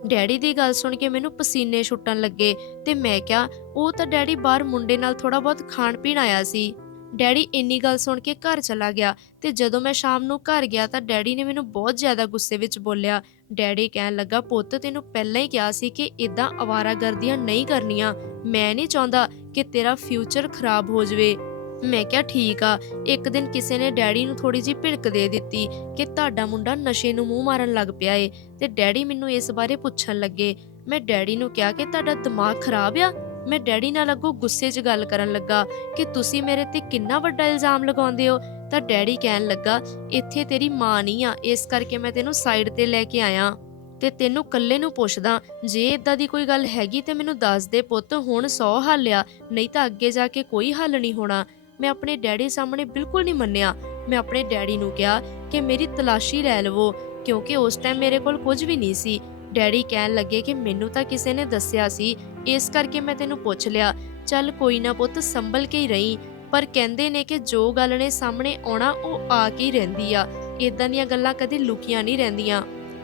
ਡੈਡੀ ਦੀ ਗੱਲ ਸੁਣ ਕੇ ਮੈਨੂੰ ਪਸੀਨੇ ਛੁੱਟਣ ਲੱਗੇ ਤੇ ਮੈਂ ਕਿਹਾ, ਉਹ ਤਾਂ ਡੈਡੀ ਬਾਹਰ ਮੁੰਡੇ ਨਾਲ ਥੋੜਾ ਬਹੁਤ ਖਾਣ ਪੀਣ ਆਇਆ ਸੀ। ਡੈਡੀ ਇੰਨੀ ਗੱਲ ਸੁਣ ਕੇ ਘਰ ਚਲਾ ਗਿਆ ਤੇ ਜਦੋਂ ਮੈਂ ਸ਼ਾਮ ਨੂੰ ਘਰ ਗਿਆ ਤਾਂ ਡੈਡੀ ਨੇ ਮੈਨੂੰ ਬਹੁਤ ਜ਼ਿਆਦਾ ਗੁੱਸੇ ਵਿੱਚ ਬੋਲਿਆ। ਡੈਡੀ ਕਹਿਣ ਲੱਗਾ, ਪੁੱਤ, ਤੈਨੂੰ ਪਹਿਲਾਂ ਹੀ ਕਿਹਾ ਸੀ ਕਿ ਇਦਾਂ ਅਵਾਰਾਗਰਦੀਆਂ ਨਹੀਂ ਕਰਨੀਆਂ। ਮੈਂ ਨਹੀਂ ਚਾਹੁੰਦਾ ਕਿ ਤੇਰਾ ਫਿਊਚਰ ਖਰਾਬ ਹੋ ਜਾਵੇ। ਮੈਂ ਕਿਹਾ, ਠੀਕ ਆ। ਇੱਕ ਦਿਨ ਕਿਸੇ ਨੇ ਡੈਡੀ ਨੂੰ ਥੋੜੀ ਜਿਹੀ ਭਿੜਕ ਦੇ ਦਿੱਤੀ ਕਿ ਤੁਹਾਡਾ ਮੁੰਡਾ ਨਸ਼ੇ ਨੂੰ ਮੂੰਹ ਮਾਰਨ ਲੱਗ ਪਿਆ ਏ। ਤੇ ਡੈਡੀ ਮੈਨੂੰ ਇਸ ਬਾਰੇ ਪੁੱਛਣ ਲੱਗੇ। ਮੈਂ ਡੈਡੀ ਨੂੰ ਕਿਹਾ ਕਿ ਤੁਹਾਡਾ ਦਿਮਾਗ ਖਰਾਬ ਆ? ਮੈਂ ਡੈਡੀ ਨਾਲ ਅੱਗੋਂ ਗੁੱਸੇ 'ਚ ਗੱਲ ਕਰਨ ਲੱਗਾ ਕਿ ਤੁਸੀਂ ਮੇਰੇ ਤੇ ਕਿੰਨਾ ਵੱਡਾ ਇਲਜ਼ਾਮ ਲਗਾਉਂਦੇ ਹੋ। ਤਾਂ ਡੈਡੀ ਕਹਿਣ ਲੱਗਾ, ਇੱਥੇ ਤੇਰੀ ਮਾਂ ਨਹੀਂ ਆ, ਇਸ ਕਰਕੇ ਮੈਂ ਤੈਨੂੰ ਸਾਈਡ ਤੇ ਲੈ ਕੇ ਆਇਆ। ਤੇ ਤੈਨੂੰ ਕੱਲੇ ਨੂੰ ਪੁੱਛਦਾ, ਜੇ ਇਦਾਂ ਦੀ ਕੋਈ ਗੱਲ ਹੈਗੀ ਤੇ ਮੈਨੂੰ ਦੱਸ ਦੇ ਪੁੱਤ, ਹੁਣ 100 ਹੱਲ ਆ, ਨਹੀਂ ਤਾਂ ਅੱਗੇ ਜਾ ਕੇ ਕੋਈ ਹੱਲ ਨਹੀਂ ਹੋਣਾ। ਮੈਂ ਆਪਣੇ ਡੈਡੀ ਸਾਹਮਣੇ ਬਿਲਕੁਲ ਨਹੀਂ ਮੰਨਿਆ। ਮੈਂ ਆਪਣੇ ਡੈਡੀ ਨੂੰ ਕਿਹਾ ਕਿ ਮੇਰੀ ਤਲਾਸ਼ੀ ਲੈ ਲਵੋ, ਕਿਉਂਕਿ ਉਸ ਟਾਈਮ ਮੇਰੇ ਕੋਲ ਕੁਝ ਵੀ ਨਹੀਂ ਸੀ। ਡੈਡੀ ਕਹਿਣ ਲੱਗੇ ਕਿ ਮੈਨੂੰ ਤਾਂ ਕਿਸੇ ਨੇ ਦੱਸਿਆ ਸੀ ਇਸ ਕਰਕੇ ਮੈਂ ਤੈਨੂੰ ਪੁੱਛ ਲਿਆ, ਚੱਲ ਕੋਈ ਨਾ ਪੁੱਤ ਸੰਭਲ ਕੇ ਹੀ ਰਹੀਂ, ਪਰ ਕਹਿੰਦੇ ਨੇ ਕਿ ਜੋ ਗੱਲ ਨੇ ਸਾਹਮਣੇ ਆਉਣਾ ਉਹ ਆ ਕੇ ਹੀ ਰਹਿੰਦੀ ਆ ਇਦਾਂ ਦੀਆਂ ਗੱਲਾਂ ਕਦੇ ਲੁਕੀਆਂ ਨਹੀਂ ਰਹਿੰਦੀਆਂ।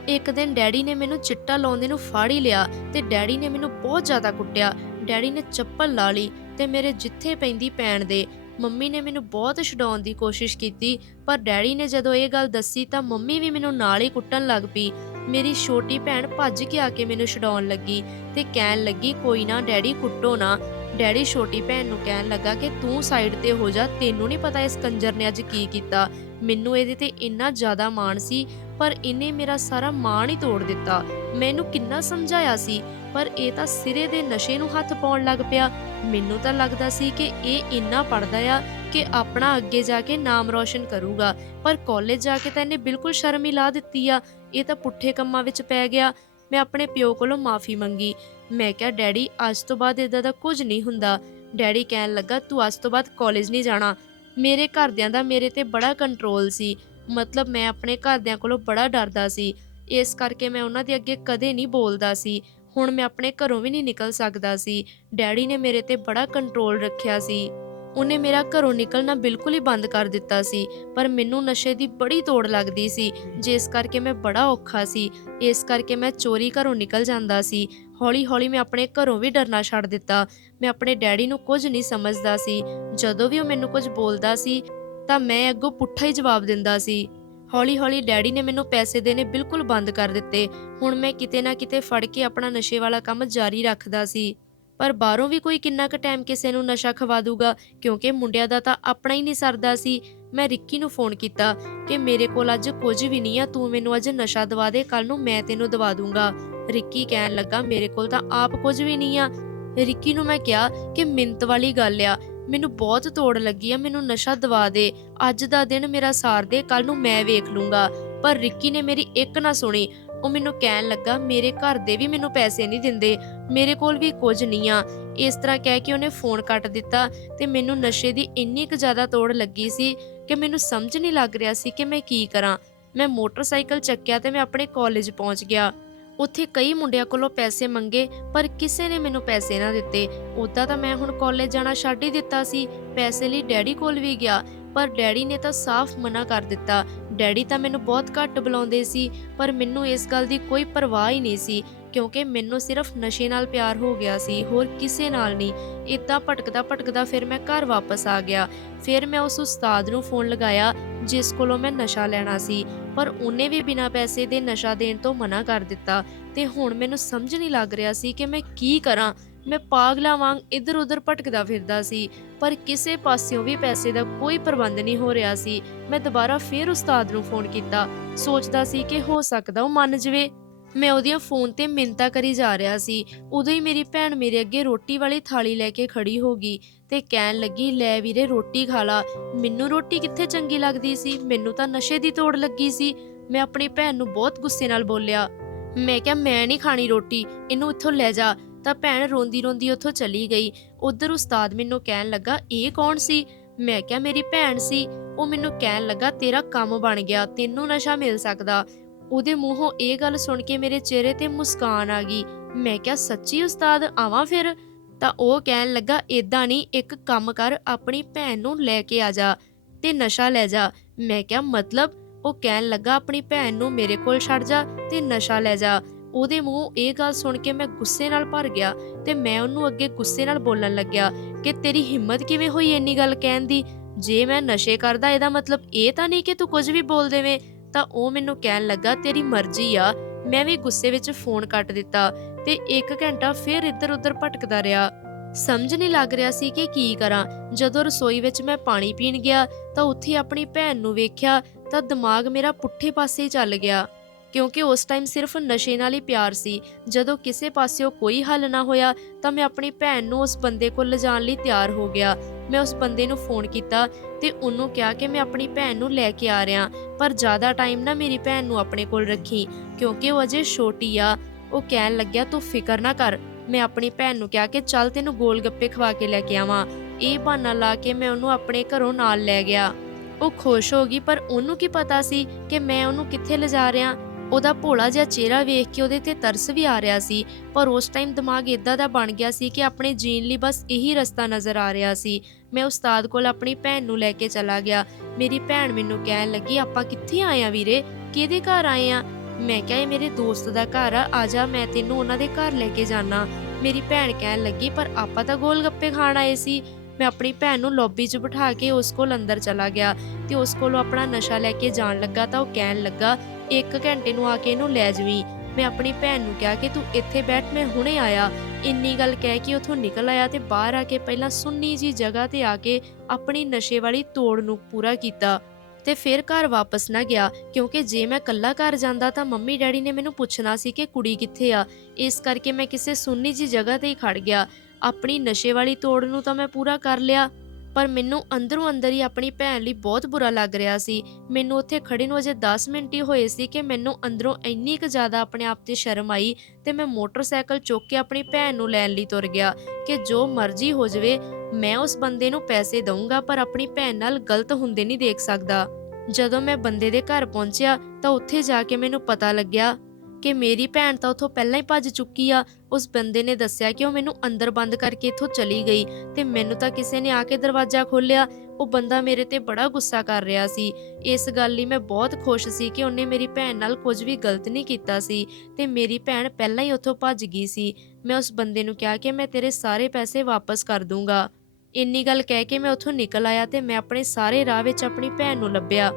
ਇੱਕ ਦਿਨ ਡੈਡੀ ਨੇ ਮੈਨੂੰ ਚਿੱਟਾ ਲਾਉਂਦੇ ਨੂੰ ਫਾੜ ਹੀ ਲਿਆ ਤੇ ਡੈਡੀ ਨੇ ਮੈਨੂੰ ਬਹੁਤ ਜ਼ਿਆਦਾ ਕੁੱਟਿਆ। ਡੈਡੀ ਨੇ ਚੱਪਲ ਲਾ ਲਈ ਤੇ ਮੇਰੇ ਜਿੱਥੇ ਪੈਂਦੀ ਪੈਣ ਦੇ, ਮੰਮੀ ਨੇ ਮੈਨੂੰ ਬਹੁਤ ਛਡਾਉਣ ਦੀ ਕੋਸ਼ਿਸ਼ ਕੀਤੀ, ਪਰ ਡੈਡੀ ਨੇ ਜਦੋਂ ਇਹ ਗੱਲ ਦੱਸੀ ਤਾਂ ਮੰਮੀ ਵੀ ਮੈਨੂੰ ਨਾਲ ਹੀ ਕੁੱਟਣ ਲੱਗ ਪਈ। ਮੇਰੀ ਛੋਟੀ ਭੈਣ ਭੱਜ ਕੇ ਆ ਕੇ ਮੈਨੂੰ ਛਡਾਉਣ ਲੱਗੀ ਤੇ ਕਹਿਣ ਲੱਗੀ, ਕੋਈ ਨਾ, ਡੈਡੀ ਕੁੱਟੋ ਨਾ। ਡੈਡੀ ਛੋਟੀ ਭੈਣ ਨੂੰ ਕਹਿਣ ਲੱਗਾ ਕਿ ਤੂੰ ਸਾਈਡ ਤੇ ਹੋ ਜਾ, ਤੈਨੂੰ ਨਹੀਂ ਪਤਾ ਇਸ ਕੰਜਰ ਨੇ ਅੱਜ ਕੀ ਕੀਤਾ। ਮੈਨੂੰ ਇਹਦੇ ਤੇ ਇੰਨਾ ਜ਼ਿਆਦਾ ਮਾਣ ਸੀ, ਪਰ ਇਹਨੇ ਮੇਰਾ ਸਾਰਾ ਮਾਣ ਹੀ ਤੋੜ ਦਿੱਤਾ। ਮੈਨੂੰ ਕਿੰਨਾ ਸਮਝਾਇਆ ਸੀ, ਪਰ ਇਹ ਤਾਂ ਸਿਰੇ ਦੇ ਨਸ਼ੇ ਨੂੰ ਹੱਥ ਪਾਉਣ ਲੱਗ ਪਿਆ। ਮੈਨੂੰ ਤਾਂ ਲੱਗਦਾ ਸੀ ਕਿ ਇਹ ਇੰਨਾ ਪੜਦਾ ਆ ਕਿ ਆਪਣਾ ਅੱਗੇ ਜਾ ਕੇ ਨਾਮ ਰੌਸ਼ਨ ਕਰੂਗਾ, ਪਰ ਕਾਲਜ ਜਾ ਕੇ ਤਾਂ ਇਹਨੇ ਬਿਲਕੁਲ ਸ਼ਰਮ ਹੀ ਲਾ ਦਿੱਤੀ ਆ। ਇਹ ਤਾਂ ਪੁੱਠੇ ਕੰਮਾਂ ਵਿੱਚ ਪੈ ਗਿਆ। ਮੈਂ ਆਪਣੇ ਪਿਓ ਕੋਲੋਂ ਮਾਫੀ ਮੰਗੀ। ਮੈਂ ਕਿਹਾ, ਡੈਡੀ, ਅੱਜ ਤੋਂ ਬਾਅਦ ਇਦਾਂ ਦਾ ਕੁਝ ਨਹੀਂ ਹੁੰਦਾ। ਡੈਡੀ ਕਹਿਣ ਲੱਗਾ, ਤੂੰ ਅੱਜ ਤੋਂ ਬਾਅਦ ਕਾਲਜ ਨਹੀਂ ਜਾਣਾ। ਮੇਰੇ ਘਰਦਿਆਂ ਦਾ ਮੇਰੇ ਤੇ ਬੜਾ ਕੰਟਰੋਲ ਸੀ। ਮਤਲਬ ਮੈਂ ਆਪਣੇ ਘਰਦਿਆਂ ਕੋਲੋਂ ਬੜਾ ਡਰਦਾ ਸੀ। ਇਸ ਕਰਕੇ ਮੈਂ ਉਹਨਾਂ ਦੇ ਅੱਗੇ ਕਦੇ ਨਹੀਂ ਬੋਲਦਾ ਸੀ। ਹੁਣ ਮੈਂ ਆਪਣੇ ਘਰੋਂ ਵੀ ਨਹੀਂ ਨਿਕਲ ਸਕਦਾ ਸੀ। ਡੈਡੀ ਨੇ ਮੇਰੇ ਤੇ ਬੜਾ ਕੰਟਰੋਲ ਰੱਖਿਆ ਸੀ। ਉਹਨੇ ਮੇਰਾ ਘਰੋਂ ਨਿਕਲਣਾ ਬਿਲਕੁਲ ਹੀ ਬੰਦ ਕਰ ਦਿੱਤਾ ਸੀ, ਪਰ ਮੈਨੂੰ ਨਸ਼ੇ ਦੀ ਬੜੀ ਤੋੜ ਲੱਗਦੀ ਸੀ, ਜਿਸ ਕਰਕੇ ਮੈਂ ਬੜਾ ਔਖਾ ਸੀ, ਇਸ ਕਰਕੇ ਮੈਂ ਚੋਰੀ ਘਰੋਂ ਨਿਕਲ ਜਾਂਦਾ ਸੀ। ਹੌਲੀ-ਹੌਲੀ ਮੈਂ ਆਪਣੇ ਘਰੋਂ ਵੀ ਡਰਨਾ ਛੱਡ ਦਿੱਤਾ। ਮੈਂ ਆਪਣੇ ਡੈਡੀ ਨੂੰ ਕੁਝ ਨਹੀਂ ਸਮਝਦਾ ਸੀ। ਜਦੋਂ ਵੀ ਉਹ ਮੈਨੂੰ ਕੁਝ ਬੋਲਦਾ ਸੀ, ਤਾਂ ਮੈਂ ਅੱਗੋਂ ਪੁੱਠਾ ਹੀ ਜਵਾਬ ਦਿੰਦਾ ਸੀ। ਹੌਲੀ-ਹੌਲੀ ਡੈਡੀ ਨੇ ਮੈਨੂੰ ਪੈਸੇ ਦੇਣੇ ਬਿਲਕੁਲ ਬੰਦ ਕਰ ਦਿੱਤੇ। ਹੁਣ ਮੈਂ ਕਿਤੇ ਨਾ ਕਿਤੇ ਫੜ ਕੇ ਆਪਣਾ ਨਸ਼ੇ ਵਾਲਾ ਕੰਮ ਜਾਰੀ ਰੱਖਦਾ ਸੀ। ਪਰ ਬਾਹਰੋਂ ਵੀ ਕੋਈ ਕਿੰਨਾ ਕੁ ਟਾਈਮ ਕਿਸੇ ਨੂੰ ਨਸ਼ਾ ਖਵਾ ਦੂਗਾ? ਕਿਉਂਕਿ ਮੁੰਡਿਆਂ ਦਾ ਤਾਂ ਆਪਣਾ ਹੀ ਨਹੀਂ ਸਰਦਾ ਸੀ। ਮੈਂ ਰਿੱਕੀ ਨੂੰ ਫੋਨ ਕੀਤਾ ਕਿ ਮੇਰੇ ਕੋਲ ਅੱਜ ਕੁਝ ਵੀ ਨਹੀਂ ਆ, ਤੂੰ ਮੈਨੂੰ ਅੱਜ ਨਸ਼ਾ ਦਵਾ ਦੇ ਕੱਲ ਨੂੰ ਮੈਂ ਤੈਨੂੰ ਦਵਾ ਦੂੰਗਾ। ਰਿੱਕੀ ਕਹਿਣ ਲੱਗਾ, ਮੇਰੇ ਕੋਲ ਤਾਂ ਆਪ ਕੁਝ ਵੀ ਨਹੀਂ ਆ। ਰਿੱਕੀ ਨੂੰ ਮੈਂ ਕਿਹਾ ਕਿ ਮਿੰਤ ਵਾਲੀ ਗੱਲ ਆ, ਮੈਨੂੰ ਬਹੁਤ ਤੋੜ ਲੱਗੀ ਆ, ਮੈਨੂੰ ਨਸ਼ਾ ਦਵਾ ਦੇ। ਅੱਜ ਦਾ ਦਿਨ ਮੇਰਾ ਸਾਰ ਦੇ ਕੱਲ ਨੂੰ ਮੈਂ ਵੇਖ ਲੂੰਗਾ। ਪਰ ਰਿੱਕੀ ਨੇ ਮੇਰੀ ਇੱਕ ਨਾ ਸੁਣੀ ਉਹ ਮੈਨੂੰ ਕਹਿਣ ਲੱਗਾ, ਮੇਰੇ ਘਰ ਦੇ ਵੀ ਮੈਨੂੰ ਪੈਸੇ ਨਹੀਂ ਦਿੰਦੇ, ਮੇਰੇ ਕੋਲ ਵੀ ਕੁਝ ਨਹੀਂ ਆ। ਇਸ ਤਰ੍ਹਾਂ ਕਹਿ ਕੇ ਉਹਨੇ ਫੋਨ ਕੱਟ ਦਿੱਤਾ ਤੇ ਮੈਨੂੰ ਨਸ਼ੇ ਦੀ ਇੰਨੀ ਕੁ ਜ਼ਿਆਦਾ ਤੋੜ ਲੱਗੀ ਸੀ ਕਿ ਮੈਨੂੰ ਸਮਝ ਨਹੀਂ ਲੱਗ ਰਿਹਾ ਸੀ ਕਿ ਮੈਂ ਕੀ ਕਰਾਂ। ਮੈਂ ਮੋਟਰਸਾਈਕਲ ਚੱਕਿਆ ਤੇ ਮੈਂ ਆਪਣੇ ਕਾਲਜ ਪਹੁੰਚ ਗਿਆ। ਉੱਥੇ ਕਈ ਮੁੰਡਿਆਂ ਕੋਲੋਂ ਪੈਸੇ ਮੰਗੇ, ਪਰ ਕਿਸੇ ਨੇ ਮੈਨੂੰ ਪੈਸੇ ਨਾ ਦਿੱਤੇ। ਉਦਾਂ ਤਾਂ ਮੈਂ ਹੁਣ ਕਾਲਜ ਜਾਣਾ ਛੱਡ ਹੀ ਦਿੱਤਾ ਸੀ। ਪੈਸੇ ਲਈ ਡੈਡੀ ਕੋਲ ਵੀ ਗਿਆ, ਪਰ ਡੈਡੀ ਨੇ ਤਾਂ ਸਾਫ਼ ਮਨਾ ਕਰ ਦਿੱਤਾ ਡੈਡੀ ਤਾਂ ਮੈਨੂੰ ਬਹੁਤ ਘੱਟ ਬੁਲਾਉਂਦੇ ਸੀ, ਪਰ ਮੈਨੂੰ ਇਸ ਗੱਲ ਦੀ ਕੋਈ ਪਰਵਾਹ ਹੀ ਨਹੀਂ ਸੀ, ਕਿਉਂਕਿ ਮੈਨੂੰ ਸਿਰਫ ਨਸ਼ੇ ਨਾਲ ਪਿਆਰ ਹੋ ਗਿਆ ਸੀ, ਹੋਰ ਕਿਸੇ ਨਾਲ ਨਹੀਂ। ਇਦਾਂ ਭਟਕਦਾ ਭਟਕਦਾ ਫਿਰ ਮੈਂ ਘਰ ਵਾਪਸ ਆ ਗਿਆ। ਫਿਰ ਮੈਂ ਉਸ ਉਸਤਾਦ ਨੂੰ ਫੋਨ ਲਗਾਇਆ, ਜਿਸ ਕੋਲੋਂ ਮੈਂ ਨਸ਼ਾ ਲੈਣਾ ਸੀ, ਪਰ ਉਹਨੇ ਵੀ ਬਿਨਾਂ ਪੈਸੇ ਦੇ ਨਸ਼ਾ ਦੇਣ ਤੋਂ ਮਨਾ ਕਰ ਦਿੱਤਾ। ਤੇ ਹੁਣ ਮੈਨੂੰ ਸਮਝ ਨਹੀਂ ਲੱਗ ਰਿਹਾ ਸੀ ਕਿ ਮੈਂ ਕੀ ਕਰਾਂ। ਮੈਂ ਪਾਗਲਾ ਵਾਂਗ ਇੱਧਰ ਉੱਧਰ ਭਟਕਦਾ ਫਿਰਦਾ ਸੀ, ਪਰ ਕਿਸੇ ਪਾਸਿਓਂ ਵੀ ਪੈਸੇ ਦਾ ਕੋਈ ਪ੍ਰਬੰਧ ਨਹੀਂ ਹੋ ਰਿਹਾ ਸੀ। ਮੈਂ ਦੁਬਾਰਾ ਫੇਰ ਉਸਤਾਦ ਨੂੰ ਫੋਨ ਕੀਤਾ। ਸੋਚਦਾ ਸੀ ਕਿ ਹੋ ਸਕਦਾ ਉਹ ਮੰਨ ਜਵੇ। ਮੈਂ ਉਹਦੀਆਂ ਫੋਨ ਤੇ ਮਿੰਤਾ ਕਰੀ ਜਾ ਰਿਹਾ ਸੀ। ਉਦੋਂ ਹੀ ਮੇਰੀ ਭੈਣ ਮੇਰੇ ਅੱਗੇ ਰੋਟੀ ਵਾਲੀ ਥਾਲੀ ਲੈ ਕੇ ਖੜੀ ਹੋ ਗਈ ਤੇ ਕਹਿਣ ਲੱਗੀ, ਲੈ ਵੀਰੇ, ਰੋਟੀ ਖਾ ਲਾ। ਮੈਨੂੰ ਰੋਟੀ ਕਿੱਥੇ ਚੰਗੀ ਲੱਗਦੀ ਸੀ? ਮੈਨੂੰ ਤਾਂ ਨਸ਼ੇ ਦੀ ਤੋੜ ਲੱਗੀ ਸੀ। ਮੈਂ ਆਪਣੀ ਭੈਣ ਨੂੰ ਬਹੁਤ ਗੁੱਸੇ ਨਾਲ ਬੋਲਿਆ। ਮੈਂ ਕਿਹਾ, ਮੈਂ ਨਹੀਂ ਖਾਣੀ ਰੋਟੀ। ਇਹਨੂੰ ਇੱਥੋਂ ਲੈ ਜਾ। ਤਾਂ ਭੈਣ ਰੋਂਦੀ ਰੋਂਦੀ ਉੱਥੋਂ ਚਲੀ ਗਈ। ਉਧਰ ਉਸਤਾਦ ਮੈਨੂੰ ਕਹਿਣ ਲੱਗਾ, ਇਹ ਕੌਣ ਸੀ? ਮੈਂ ਕਿਹਾ, ਮੇਰੀ ਭੈਣ ਸੀ। ਉਹ ਮੈਨੂੰ ਕਹਿਣ ਲੱਗਾ, ਤੇਰਾ ਕੰਮ ਬਣ ਗਿਆ, ਤੈਨੂੰ ਨਸ਼ਾ ਮਿਲ ਸਕਦਾ। ਉਹਦੇ ਮੂੰਹੋਂ ਇਹ ਗੱਲ ਸੁਣ ਕੇ ਮੇਰੇ ਚਿਹਰੇ ਤੇ ਮੁਸਕਾਨ ਆ ਗਈ। ਮੈਂ ਕਿਹਾ, ਸੱਚੀ ਉਸਤਾਦ, ਆਵਾਂ ਫਿਰ? ਤਾਂ ਉਹ ਕਹਿਣ ਲੱਗਾ, ਏਦਾਂ ਨਹੀਂ, ਇੱਕ ਕੰਮ ਕਰ, ਆਪਣੀ ਭੈਣ ਨੂੰ ਲੈ ਕੇ ਆ ਜਾ ਤੇ ਨਸ਼ਾ ਲੈ ਜਾ। ਮੈਂ ਕਿਹਾ, ਮਤਲਬ? ਉਹ ਕਹਿਣ ਲੱਗਾ, ਆਪਣੀ ਭੈਣ ਨੂੰ ਮੇਰੇ ਕੋਲ ਛੱਡ ਜਾ ਤੇ ਨਸ਼ਾ ਲੈ ਜਾ। ਉਹਦੇ ਮੂੰਹ ਇਹ ਗੱਲ ਸੁਣ ਕੇ ਮੈਂ ਗੁੱਸੇ ਨਾਲ ਭਰ ਗਿਆ ਤੇ ਮੈਂ ਉਹਨੂੰ ਅੱਗੇ ਗੁੱਸੇ ਨਾਲ ਬੋਲਣ ਲੱਗਿਆ ਕਿ ਤੇਰੀ ਹਿੰਮਤ ਕਿਵੇਂ ਹੋਈ ਇੰਨੀ ਗੱਲ ਕਹਿਣ ਦੀ? ਜੇ ਮੈਂ ਨਸ਼ੇ ਕਰਦਾ, ਇਹਦਾ ਮਤਲਬ ਇਹ ਤਾਂ ਨਹੀਂ ਕਿ ਤੂੰ ਕੁਝ ਵੀ ਬੋਲ ਦੇਵੇਂ। ਤਾਂ ਉਹ ਮੈਨੂੰ ਕਹਿਣ ਲੱਗਾ, ਤੇਰੀ ਮਰਜ਼ੀ ਆ। ਮੈਂ ਵੀ ਗੁੱਸੇ ਵਿੱਚ ਫੋਨ ਕੱਟ ਦਿੱਤਾ ਤੇ 1 ਘੰਟਾ ਫਿਰ ਇੱਧਰ ਉੱਧਰ ਭਟਕਦਾ ਰਿਹਾ। ਸਮਝ ਨਹੀਂ ਲੱਗ ਰਿਹਾ ਸੀ ਕਿ ਕੀ ਕਰਾਂ। ਜਦੋਂ ਰਸੋਈ ਵਿੱਚ ਮੈਂ ਪਾਣੀ ਪੀਣ ਗਿਆ ਤਾਂ ਉੱਥੇ ਆਪਣੀ ਭੈਣ ਨੂੰ ਵੇਖਿਆ ਤਾਂ ਦਿਮਾਗ ਮੇਰਾ ਪੁੱਠੇ ਪਾਸੇ ਚੱਲ ਗਿਆ। ਕਿਉਂਕਿ ਉਸ ਟਾਈਮ ਸਿਰਫ ਨਸ਼ੇ ਨਾਲ ਹੀ ਪਿਆਰ ਸੀ। ਜਦੋਂ ਕਿਸੇ ਪਾਸਿਓਂ ਕੋਈ ਹੱਲ ਨਾ ਹੋਇਆ, ਤਾਂ ਮੈਂ ਆਪਣੀ ਭੈਣ ਨੂੰ ਉਸ ਬੰਦੇ ਕੋਲ ਲਿਜਾਣ ਲਈ ਤਿਆਰ ਹੋ ਗਿਆ। ਮੈਂ ਉਸ ਬੰਦੇ ਨੂੰ ਫੋਨ ਕੀਤਾ ਤੇ ਉਹਨੂੰ ਕਿਹਾ ਕਿ ਮੈਂ ਆਪਣੀ ਭੈਣ ਨੂੰ ਲੈ ਕੇ ਆ ਰਿਹਾ, ਪਰ ਜ਼ਿਆਦਾ ਟਾਈਮ ਨਾ ਮੇਰੀ ਭੈਣ ਨੂੰ ਆਪਣੇ ਕੋਲ ਰੱਖੀ, ਕਿਉਂਕਿ ਉਹ ਅਜੇ ਛੋਟੀ ਆ। ਉਹ ਕਹਿਣ ਲੱਗਿਆ, ਤੂੰ ਫਿਕਰ ਨਾ ਕਰ। ਮੈਂ ਆਪਣੀ ਭੈਣ ਨੂੰ ਕਿਹਾ ਕਿ ਚੱਲ ਤੈਨੂੰ ਗੋਲ ਗੱਪੇ ਖਵਾ ਕੇ ਲੈ ਕੇ ਆਵਾਂ। ਇਹ ਬਹਾਨਾ ਲਾ ਕੇ ਮੈਂ ਉਹਨੂੰ ਆਪਣੇ ਘਰੋਂ ਨਾਲ ਲੈ ਗਿਆ। ਉਹ ਖੁਸ਼ ਹੋ ਗਈ, ਪਰ ਉਹਨੂੰ ਕੀ ਪਤਾ ਸੀ ਕਿ ਮੈਂ ਉਹਨੂੰ ਕਿੱਥੇ ਲਿਜਾ ਰਿਹਾ? ਉਹਦਾ ਭੋਲਾ ਜਿਹਾ ਚਿਹਰਾ ਵੇਖ ਕੇ ਉਹਦੇ ਤੇ ਤਰਸ ਵੀ ਆ ਰਿਹਾ ਸੀ, ਪਰ ਉਸ ਟਾਈਮ ਦਿਮਾਗ ਇਦਾਂ ਦਾ ਬਣ ਗਿਆ ਸੀ ਕਿ ਆਪਣੇ ਜੀਣ ਲਈ ਬਸ ਇਹੀ ਰਸਤਾ ਨਜ਼ਰ ਆ ਰਿਹਾ ਸੀ। ਮੈਂ ਉਸਤਾਦ ਕੋਲ ਆਪਣੀ ਭੈਣ ਨੂੰ ਲੈ ਕੇ ਚਲਾ ਗਿਆ। ਮੇਰੀ ਭੈਣ ਮੈਨੂੰ ਕਹਿਣ ਲੱਗੀ, ਆਪਾਂ ਕਿੱਥੇ ਆਏ ਆ ਵੀਰੇ? ਕਿਹਦੇ ਘਰ ਆਏ ਆ? ਮੈਂ ਕਿਹਾ, ਇਹ ਮੇਰੇ ਦੋਸਤ ਦਾ ਘਰ ਆ ਆ ਜਾ, ਮੈਂ ਤੈਨੂੰ ਉਹਨਾਂ ਦੇ ਘਰ ਲੈ ਕੇ ਜਾਣਾ ਮੇਰੀ ਭੈਣ ਕਹਿਣ ਲੱਗੀ, ਪਰ ਆਪਾਂ ਤਾਂ ਗੋਲ ਗੱਪੇ ਖਾਣ ਆਏ ਸੀ। ਮੈਂ ਆਪਣੀ ਭੈਣ ਨੂੰ ਲੌਬੀ 'ਚ ਬਿਠਾ ਕੇ ਉਸ ਕੋਲ ਅੰਦਰ ਚਲਾ ਗਿਆ ਤੇ ਉਸ ਕੋਲੋਂ ਆਪਣਾ ਨਸ਼ਾ ਲੈ ਕੇ ਜਾਣ ਲੱਗਾ ਤਾਂ ਉਹ ਕਹਿਣ ਲੱਗਾ ਇੱਕ ਘੰਟੇ ਨੂੰ ਆ ਕੇ ਇਹਨੂੰ ਲੈ ਜਵੀਂ। ਮੈਂ ਆਪਣੀ ਭੈਣ ਨੂੰ ਕਿਹਾ ਕਿ ਤੂੰ ਇੱਥੇ ਬੈਠ, ਮੈਂ ਹੁਣੇ ਆਇਆ। ਇੰਨੀ ਗੱਲ ਕਹਿ ਕੇ ਉਥੋਂ ਨਿਕਲ ਆਇਆ ਤੇ ਬਾਹਰ ਆ ਕੇ ਪਹਿਲਾਂ ਸੁੰਨੀ ਜੀ ਜਗ੍ਹਾ ਤੇ ਆ ਕੇ ਆਪਣੀ ਨਸ਼ੇ ਵਾਲੀ ਤੋੜ ਨੂੰ ਪੂਰਾ ਕੀਤਾ। ਤੇ ਫਿਰ ਘਰ ਵਾਪਸ ਨਾ ਗਿਆ, ਕਿਉਂਕਿ ਜੇ ਮੈਂ ਕੱਲਾ ਘਰ ਜਾਂਦਾ ਤਾਂ ਮੰਮੀ ਡੈਡੀ ਨੇ ਮੈਨੂੰ ਪੁੱਛਣਾ ਸੀ ਕਿ ਕੁੜੀ ਕਿੱਥੇ ਆ। ਇਸ ਕਰਕੇ ਮੈਂ ਕਿਸੇ ਸੁੰਨੀ ਜੀ ਜਗ੍ਹਾ ਤੇ ਹੀ ਖੜ ਗਿਆ। ਆਪਣੀ ਨਸ਼ੇ ਵਾਲੀ ਤੋੜ ਨੂੰ ਤਾਂ ਮੈਂ ਪੂਰਾ ਕਰ ਲਿਆ। ਪਰ ਮੈਨੂੰ ਅੰਦਰੋਂ ਅੰਦਰ ਹੀ ਆਪਣੀ ਭੈਣ ਲਈ ਬਹੁਤ ਬੁਰਾ ਲੱਗ ਰਿਹਾ ਸੀ। ਮੈਨੂੰ ਉੱਥੇ ਖੜੇ ਨੂੰ ਅਜੇ 10 ਮਿੰਟ ਹੀ ਹੋਏ ਸੀ ਕਿ ਮੈਨੂੰ ਅੰਦਰੋਂ ਇੰਨੀ ਕੁ ਜ਼ਿਆਦਾ ਆਪਣੇ ਆਪ ਤੇ ਸ਼ਰਮ ਆਈ ਤੇ ਮੈਂ ਮੋਟਰਸਾਈਕਲ ਚੁੱਕ ਕੇ ਆਪਣੀ ਭੈਣ ਨੂੰ ਲੈਣ ਲਈ ਤੁਰ ਗਿਆ ਕਿ ਜੋ ਮਰਜ਼ੀ ਹੋ ਜਾਵੇ, ਮੈਂ ਉਸ ਬੰਦੇ ਨੂੰ ਪੈਸੇ ਦਊਂਗਾ ਪਰ ਆਪਣੀ ਭੈਣ ਨਾਲ ਗਲਤ ਹੁੰਦੇ ਨਹੀਂ ਦੇਖ ਸਕਦਾ। ਜਦੋਂ ਮੈਂ ਬੰਦੇ ਦੇ ਘਰ ਪਹੁੰਚਿਆ ਤਾਂ ਉੱਥੇ ਜਾ ਕੇ ਮੈਨੂੰ ਪਤਾ ਲੱਗਿਆ ਕਿ ਮੇਰੀ ਭੈਣ ਤਾਂ ਉੱਥੋਂ ਪਹਿਲਾਂ ਹੀ ਭੱਜ ਚੁੱਕੀ ਆ। ਉਸ ਬੰਦੇ ਨੇ ਦੱਸਿਆ ਕਿ ਉਹ ਮੈਨੂੰ ਅੰਦਰ ਬੰਦ ਕਰਕੇ ਇੱਥੋਂ ਚਲੀ ਗਈ ਤੇ ਮੈਨੂੰ ਤਾਂ ਕਿਸੇ ਨੇ ਆ ਕੇ ਦਰਵਾਜ਼ਾ ਖੋਲ੍ਹਿਆ। ਉਹ ਬੰਦਾ ਮੇਰੇ ਤੇ ਬੜਾ ਗੁੱਸਾ ਕਰ ਰਿਹਾ ਸੀ। ਇਸ ਗੱਲ ਲਈ ਮੈਂ ਬਹੁਤ ਖੁਸ਼ ਸੀ ਕਿ ਉਹਨੇ ਮੇਰੀ ਭੈਣ ਨਾਲ ਕੁਝ ਵੀ ਗਲਤ ਨਹੀਂ ਕੀਤਾ ਸੀ ਤੇ ਮੇਰੀ ਭੈਣ ਪਹਿਲਾਂ ਹੀ ਉੱਥੋਂ ਭੱਜ ਗਈ ਸੀ। ਮੈਂ ਉਸ ਬੰਦੇ ਨੂੰ ਕਿਹਾ ਕਿ ਮੈਂ ਤੇਰੇ ਸਾਰੇ ਪੈਸੇ ਵਾਪਸ ਕਰ ਦੂੰਗਾ। ਇੰਨੀ ਗੱਲ ਕਹਿ ਕੇ ਮੈਂ ਉੱਥੋਂ ਨਿਕਲ ਆਇਆ ਤੇ ਮੈਂ ਆਪਣੇ ਸਾਰੇ ਰਾਹ ਵਿੱਚ ਆਪਣੀ ਭੈਣ ਨੂੰ ਲੱਭਿਆ।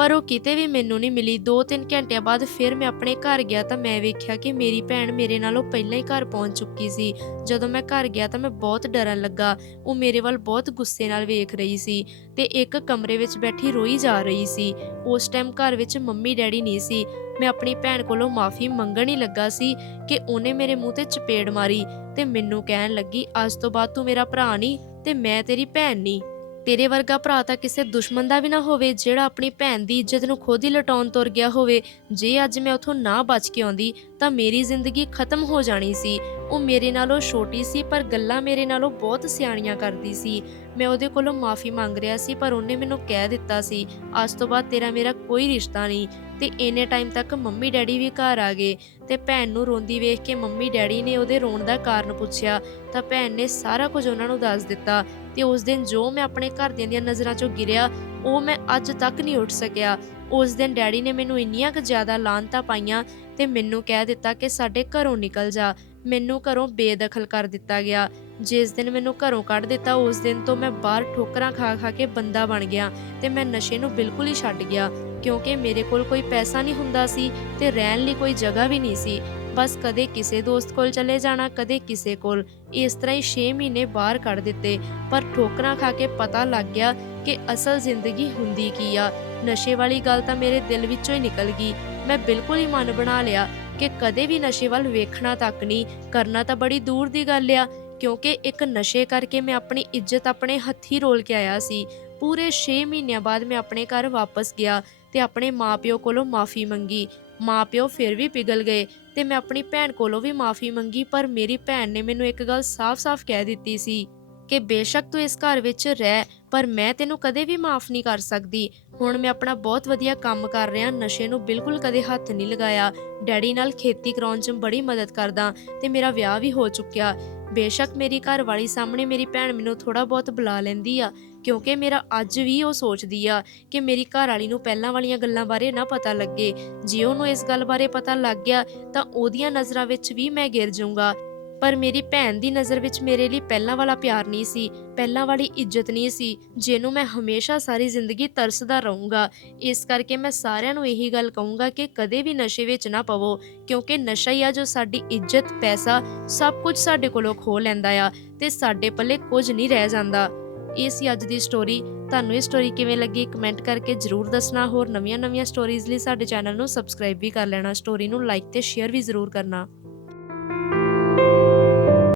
ਪਰ ਉਹ ਕਿਤੇ ਵੀ ਮੈਨੂੰ ਨਹੀਂ ਮਿਲੀ। 2-3 ਘੰਟਿਆਂ ਬਾਅਦ ਫਿਰ ਮੈਂ ਆਪਣੇ ਘਰ ਗਿਆ ਤਾਂ ਮੈਂ ਵੇਖਿਆ ਕਿ ਮੇਰੀ ਭੈਣ ਮੇਰੇ ਨਾਲੋਂ ਪਹਿਲਾਂ ਹੀ ਘਰ ਪਹੁੰਚ ਚੁੱਕੀ ਸੀ। ਜਦੋਂ ਮੈਂ ਘਰ ਗਿਆ ਤਾਂ ਮੈਂ ਬਹੁਤ ਡਰਨ ਲੱਗਾ। ਉਹ ਮੇਰੇ ਵੱਲ ਬਹੁਤ ਗੁੱਸੇ ਨਾਲ ਵੇਖ ਰਹੀ ਸੀ ਤੇ ਇੱਕ ਕਮਰੇ ਵਿੱਚ ਬੈਠੀ ਰੋਈ ਜਾ ਰਹੀ ਸੀ। ਉਸ ਟਾਈਮ ਘਰ ਵਿੱਚ ਮੰਮੀ ਡੈਡੀ ਨਹੀਂ ਸੀ। ਮੈਂ ਆਪਣੀ ਭੈਣ ਕੋਲੋਂ ਮਾਫੀ ਮੰਗਣ ਹੀ ਲੱਗਾ ਸੀ ਕਿ ਉਹਨੇ ਮੇਰੇ ਮੂੰਹ ਤੇ ਚਪੇੜ ਮਾਰੀ ਤੇ ਮੈਨੂੰ ਕਹਿਣ ਲੱਗੀ, ਅੱਜ ਤੋਂ ਬਾਅਦ ਤੂੰ ਮੇਰਾ ਭਰਾ ਨਹੀਂ ਤੇ ਮੈਂ ਤੇਰੀ ਭੈਣ ਨਹੀਂ। ਤੇਰੇ ਵਰਗਾ ਭਰਾ ਤਾਂ ਕਿਸੇ ਦੁਸ਼ਮਣ ਦਾ ਵੀ ਨਾ ਹੋਵੇ, ਜਿਹੜਾ ਆਪਣੀ ਭੈਣ ਦੀ ਇੱਜ਼ਤ ਨੂੰ ਖੁਦ ਹੀ ਲਟਾਉਣ ਤੁਰ ਗਿਆ ਹੋਵੇ। ਜੇ ਅੱਜ ਮੈਂ ਉਥੋਂ ਨਾ ਬਚ ਕੇ ਆਉਂਦੀ, ਤਾਂ ਮੇਰੀ ਜ਼ਿੰਦਗੀ ਖਤਮ ਹੋ ਜਾਣੀ ਸੀ। ਉਹ ਮੇਰੇ ਨਾਲੋਂ ਛੋਟੀ ਸੀ, ਪਰ ਗੱਲਾਂ ਮੇਰੇ ਨਾਲੋਂ ਬਹੁਤ ਸਿਆਣੀਆਂ ਕਰਦੀ ਸੀ। ਮੈਂ ਉਹਦੇ ਕੋਲੋਂ ਮਾਫੀ ਮੰਗ ਰਿਹਾ ਸੀ, ਪਰ ਉਹਨੇ ਮੈਨੂੰ ਕਹਿ ਦਿੱਤਾ ਸੀ, ਅੱਜ ਤੋਂ ਬਾਅਦ ਤੇਰਾ ਮੇਰਾ ਕੋਈ ਰਿਸ਼ਤਾ ਨਹੀਂ। ਤੇ ਇੰਨੇ ਟਾਈਮ ਤੱਕ ਮੰਮੀ ਡੈਡੀ ਵੀ ਘਰ ਆ ਗਏ। ਤੇ ਭੈਣ ਨੂੰ ਰੋਂਦੀ ਵੇਖ ਕੇ ਮੰਮੀ ਡੈਡੀ ਨੇ ਉਹਦੇ ਰੋਣ ਦਾ ਕਾਰਨ ਪੁੱਛਿਆ। ਤਾਂ ਭੈਣ ਨੇ ਸਾਰਾ ਕੁਝ ਉਹਨਾਂ ਨੂੰ ਦੱਸ ਦਿੱਤਾ ਤੇ ਉਸ ਦਿਨ ਜੋ ਮੈਂ ਆਪਣੇ ਘਰਦਿਆਂ ਦੀਆਂ ਨਜ਼ਰਾਂ 'ਚੋਂ ਗਿਰਿਆ, ਉਹ ਮੈਂ ਅੱਜ ਤੱਕ ਨਹੀਂ ਉੱਠ ਸਕਿਆ। ਉਸ ਦਿਨ ਡੈਡੀ ਨੇ ਮੈਨੂੰ ਇੰਨੀਆਂ ਕੁ ਜ਼ਿਆਦਾ ਲਾਂਤਾਂ ਪਾਈਆਂ ਤੇ ਮੈਨੂੰ ਕਹਿ ਦਿੱਤਾ ਕਿ ਸਾਡੇ ਘਰੋਂ ਨਿਕਲ ਜਾ। ਮੈਨੂੰ ਘਰੋਂ ਬੇਦਖਲ ਕਰ ਦਿੱਤਾ ਗਿਆ। ਜਿਸ ਦਿਨ ਮੈਨੂੰ ਘਰੋਂ ਕੱਢ ਦਿੱਤਾ, ਉਸ ਦਿਨ ਤੋਂ ਮੈਂ ਬਾਹਰ ਠੋਕਰਾਂ ਖਾ ਖਾ ਕੇ ਬੰਦਾ ਬਣ ਗਿਆ ਤੇ ਮੈਂ ਨਸ਼ੇ ਨੂੰ ਬਿਲਕੁਲ ਹੀ ਛੱਡ ਗਿਆ। ਕਿਉਂਕਿ ਮੇਰੇ ਕੋਲ ਕੋਈ ਪੈਸਾ ਨਹੀਂ ਹੁੰਦਾ ਸੀ ਤੇ ਰਹਿਣ ਲਈ ਕੋਈ ਜਗ੍ਹਾ ਵੀ ਨਹੀਂ ਸੀ। ਬਸ ਕਦੇ ਕਿਸੇ ਦੋਸਤ ਕੋਲ ਚਲੇ ਜਾਣਾ, ਕਦੇ ਕਿਸੇ ਕੋਲ। ਇਸ ਤਰ੍ਹਾਂ ਹੀ 6 ਮਹੀਨੇ ਬਾਹਰ ਕੱਢ ਦਿੱਤੇ। ਪਰ ਠੋਕਰਾਂ ਖਾ ਕੇ ਪਤਾ ਲੱਗ ਗਿਆ ਕਿ ਅਸਲ ਜ਼ਿੰਦਗੀ ਹੁੰਦੀ ਕੀ ਆ। ਨਸ਼ੇ ਵਾਲੀ ਗੱਲ ਤਾਂ ਮੇਰੇ ਦਿਲ ਵਿੱਚੋਂ ਹੀ ਨਿਕਲ ਗਈ। ਮੈਂ ਬਿਲਕੁਲ ਹੀ ਮਨ ਬਣਾ ਲਿਆ ਕਿ ਕਦੇ ਵੀ ਨਸ਼ੇ ਵੱਲ ਵੇਖਣਾ ਤੱਕ ਨਹੀਂ। ਕਰਨਾ ਤਾਂ ਬੜੀ ਦੂਰ ਦੀ ਗੱਲ ਆ, ਕਿਉਂਕਿ ਇੱਕ ਨਸ਼ੇ ਕਰਕੇ ਮੈਂ ਆਪਣੀ ਇੱਜ਼ਤ ਆਪਣੇ ਹੱਥੀ ਰੋਲ ਕੇ ਆਇਆ ਸੀ। ਪੂਰੇ 6 ਮਹੀਨਿਆਂ ਬਾਅਦ ਮੈਂ ਆਪਣੇ ਘਰ ਵਾਪਸ ਗਿਆ। ਤੇ ਆਪਣੇ ਮਾਪਿਓ ਕੋਲੋਂ ਮਾਫੀ ਮੰਗੀ। ਮਾਪਿਓ ਫਿਰ ਵੀ ਪਿਗਲ ਗਏ ਤੇ ਮੈਂ ਆਪਣੀ ਭੈਣ ਕੋਲੋਂ ਵੀ ਮਾਫੀ ਮੰਗੀ, ਪਰ ਮੇਰੀ ਭੈਣ ਨੇ ਮੈਨੂੰ ਇੱਕ ਗੱਲ ਸਾਫ਼-ਸਾਫ਼ ਕਹਿ ਦਿੱਤੀ ਸੀ ਕਿ ਬੇਸ਼ੱਕ ਤੂੰ ਇਸ ਘਰ ਵਿੱਚ ਰਹਿ, ਪਰ ਮੈਂ ਤੈਨੂੰ ਕਦੇ ਵੀ ਮਾਫ ਨਹੀਂ ਕਰ ਸਕਦੀ। ਹੁਣ ਮੈਂ ਆਪਣਾ ਬਹੁਤ ਵਧੀਆ ਕੰਮ ਕਰ ਰਿਹਾ, ਨਸ਼ੇ ਨੂੰ ਬਿਲਕੁਲ ਕਦੇ ਹੱਥ ਨਹੀਂ ਲਗਾਇਆ। ਡੈਡੀ ਨਾਲ ਖੇਤੀ ਕਰਾਉਣ 'ਚ ਬੜੀ ਮਦਦ ਕਰਦਾ ਤੇ ਮੇਰਾ ਵਿਆਹ ਵੀ ਹੋ ਚੁੱਕਿਆ। ਬੇਸ਼ੱਕ ਮੇਰੀ ਘਰ ਵਾਲੀ ਸਾਹਮਣੇ ਮੇਰੀ ਭੈਣ ਮੈਨੂੰ ਥੋੜਾ ਬਹੁਤ ਬੁਲਾ ਲੈਂਦੀ ਆ, ਕਿਉਂਕਿ ਮੇਰਾ ਅੱਜ ਵੀ ਉਹ ਸੋਚਦੀ ਆ ਕਿ ਮੇਰੀ ਘਰ ਵਾਲੀ ਨੂੰ ਪਹਿਲਾਂ ਵਾਲੀਆਂ ਗੱਲਾਂ ਬਾਰੇ ਨਾ ਪਤਾ ਲੱਗੇ। ਜੇ ਉਹਨੂੰ ਇਸ ਗੱਲ ਬਾਰੇ ਪਤਾ ਲੱਗ ਗਿਆ ਤਾਂ ਉਹਦੀਆਂ ਨਜ਼ਰਾਂ ਵਿੱਚ ਵੀ ਮੈਂ ਗਿਰ ਜਾਊਂਗਾ। ਪਰ ਮੇਰੀ ਭੈਣ ਦੀ ਨਜ਼ਰ ਵਿੱਚ ਮੇਰੇ ਲਈ ਪਹਿਲਾਂ ਵਾਲਾ ਪਿਆਰ ਨਹੀਂ ਸੀ, ਪਹਿਲਾਂ ਵਾਲੀ ਇੱਜ਼ਤ ਨਹੀਂ ਸੀ, ਜਿਹਨੂੰ ਮੈਂ ਹਮੇਸ਼ਾ ਸਾਰੀ ਜ਼ਿੰਦਗੀ ਤਰਸਦਾ ਰਹੂੰਗਾ। ਇਸ ਕਰਕੇ ਮੈਂ ਸਾਰਿਆਂ ਨੂੰ ਇਹੀ ਗੱਲ ਕਹੂੰਗਾ ਕਿ ਕਦੇ ਵੀ ਨਸ਼ੇ ਵਿੱਚ ਨਾ ਪਵੋ, ਕਿਉਂਕਿ ਨਸ਼ਾ ਹੀ ਆ ਜੋ ਸਾਡੀ ਇੱਜ਼ਤ, ਪੈਸਾ, ਸਭ ਕੁਝ ਸਾਡੇ ਕੋਲੋਂ ਖੋ ਲੈਂਦਾ ਆ ਤੇ ਸਾਡੇ ਪੱਲੇ ਕੁਝ ਨਹੀਂ ਰਹਿ ਜਾਂਦਾ। ਇਹ ਸੀ ਅੱਜ ਦੀ ਸਟੋਰੀ ਤੁਹਾਨੂੰ ਇਹ ਸਟੋਰੀ ਕਿਵੇਂ ਲੱਗੀ ਕਮੈਂਟ ਕਰਕੇ ਜਰੂਰ ਦੱਸਣਾ। ਹੋਰ ਨਵੀਆਂ-ਨਵੀਆਂ ਸਟੋਰੀਜ਼ ਲਈ ਸਾਡੇ ਚੈਨਲ ਨੂੰ ਸਬਸਕ੍ਰਾਈਬ ਵੀ ਕਰ ਲੈਣਾ। ਸਟੋਰੀ ਨੂੰ ਲਾਈਕ ਤੇ ਸ਼ੇਅਰ ਵੀ ਜ਼ਰੂਰ ਕਰਨਾ।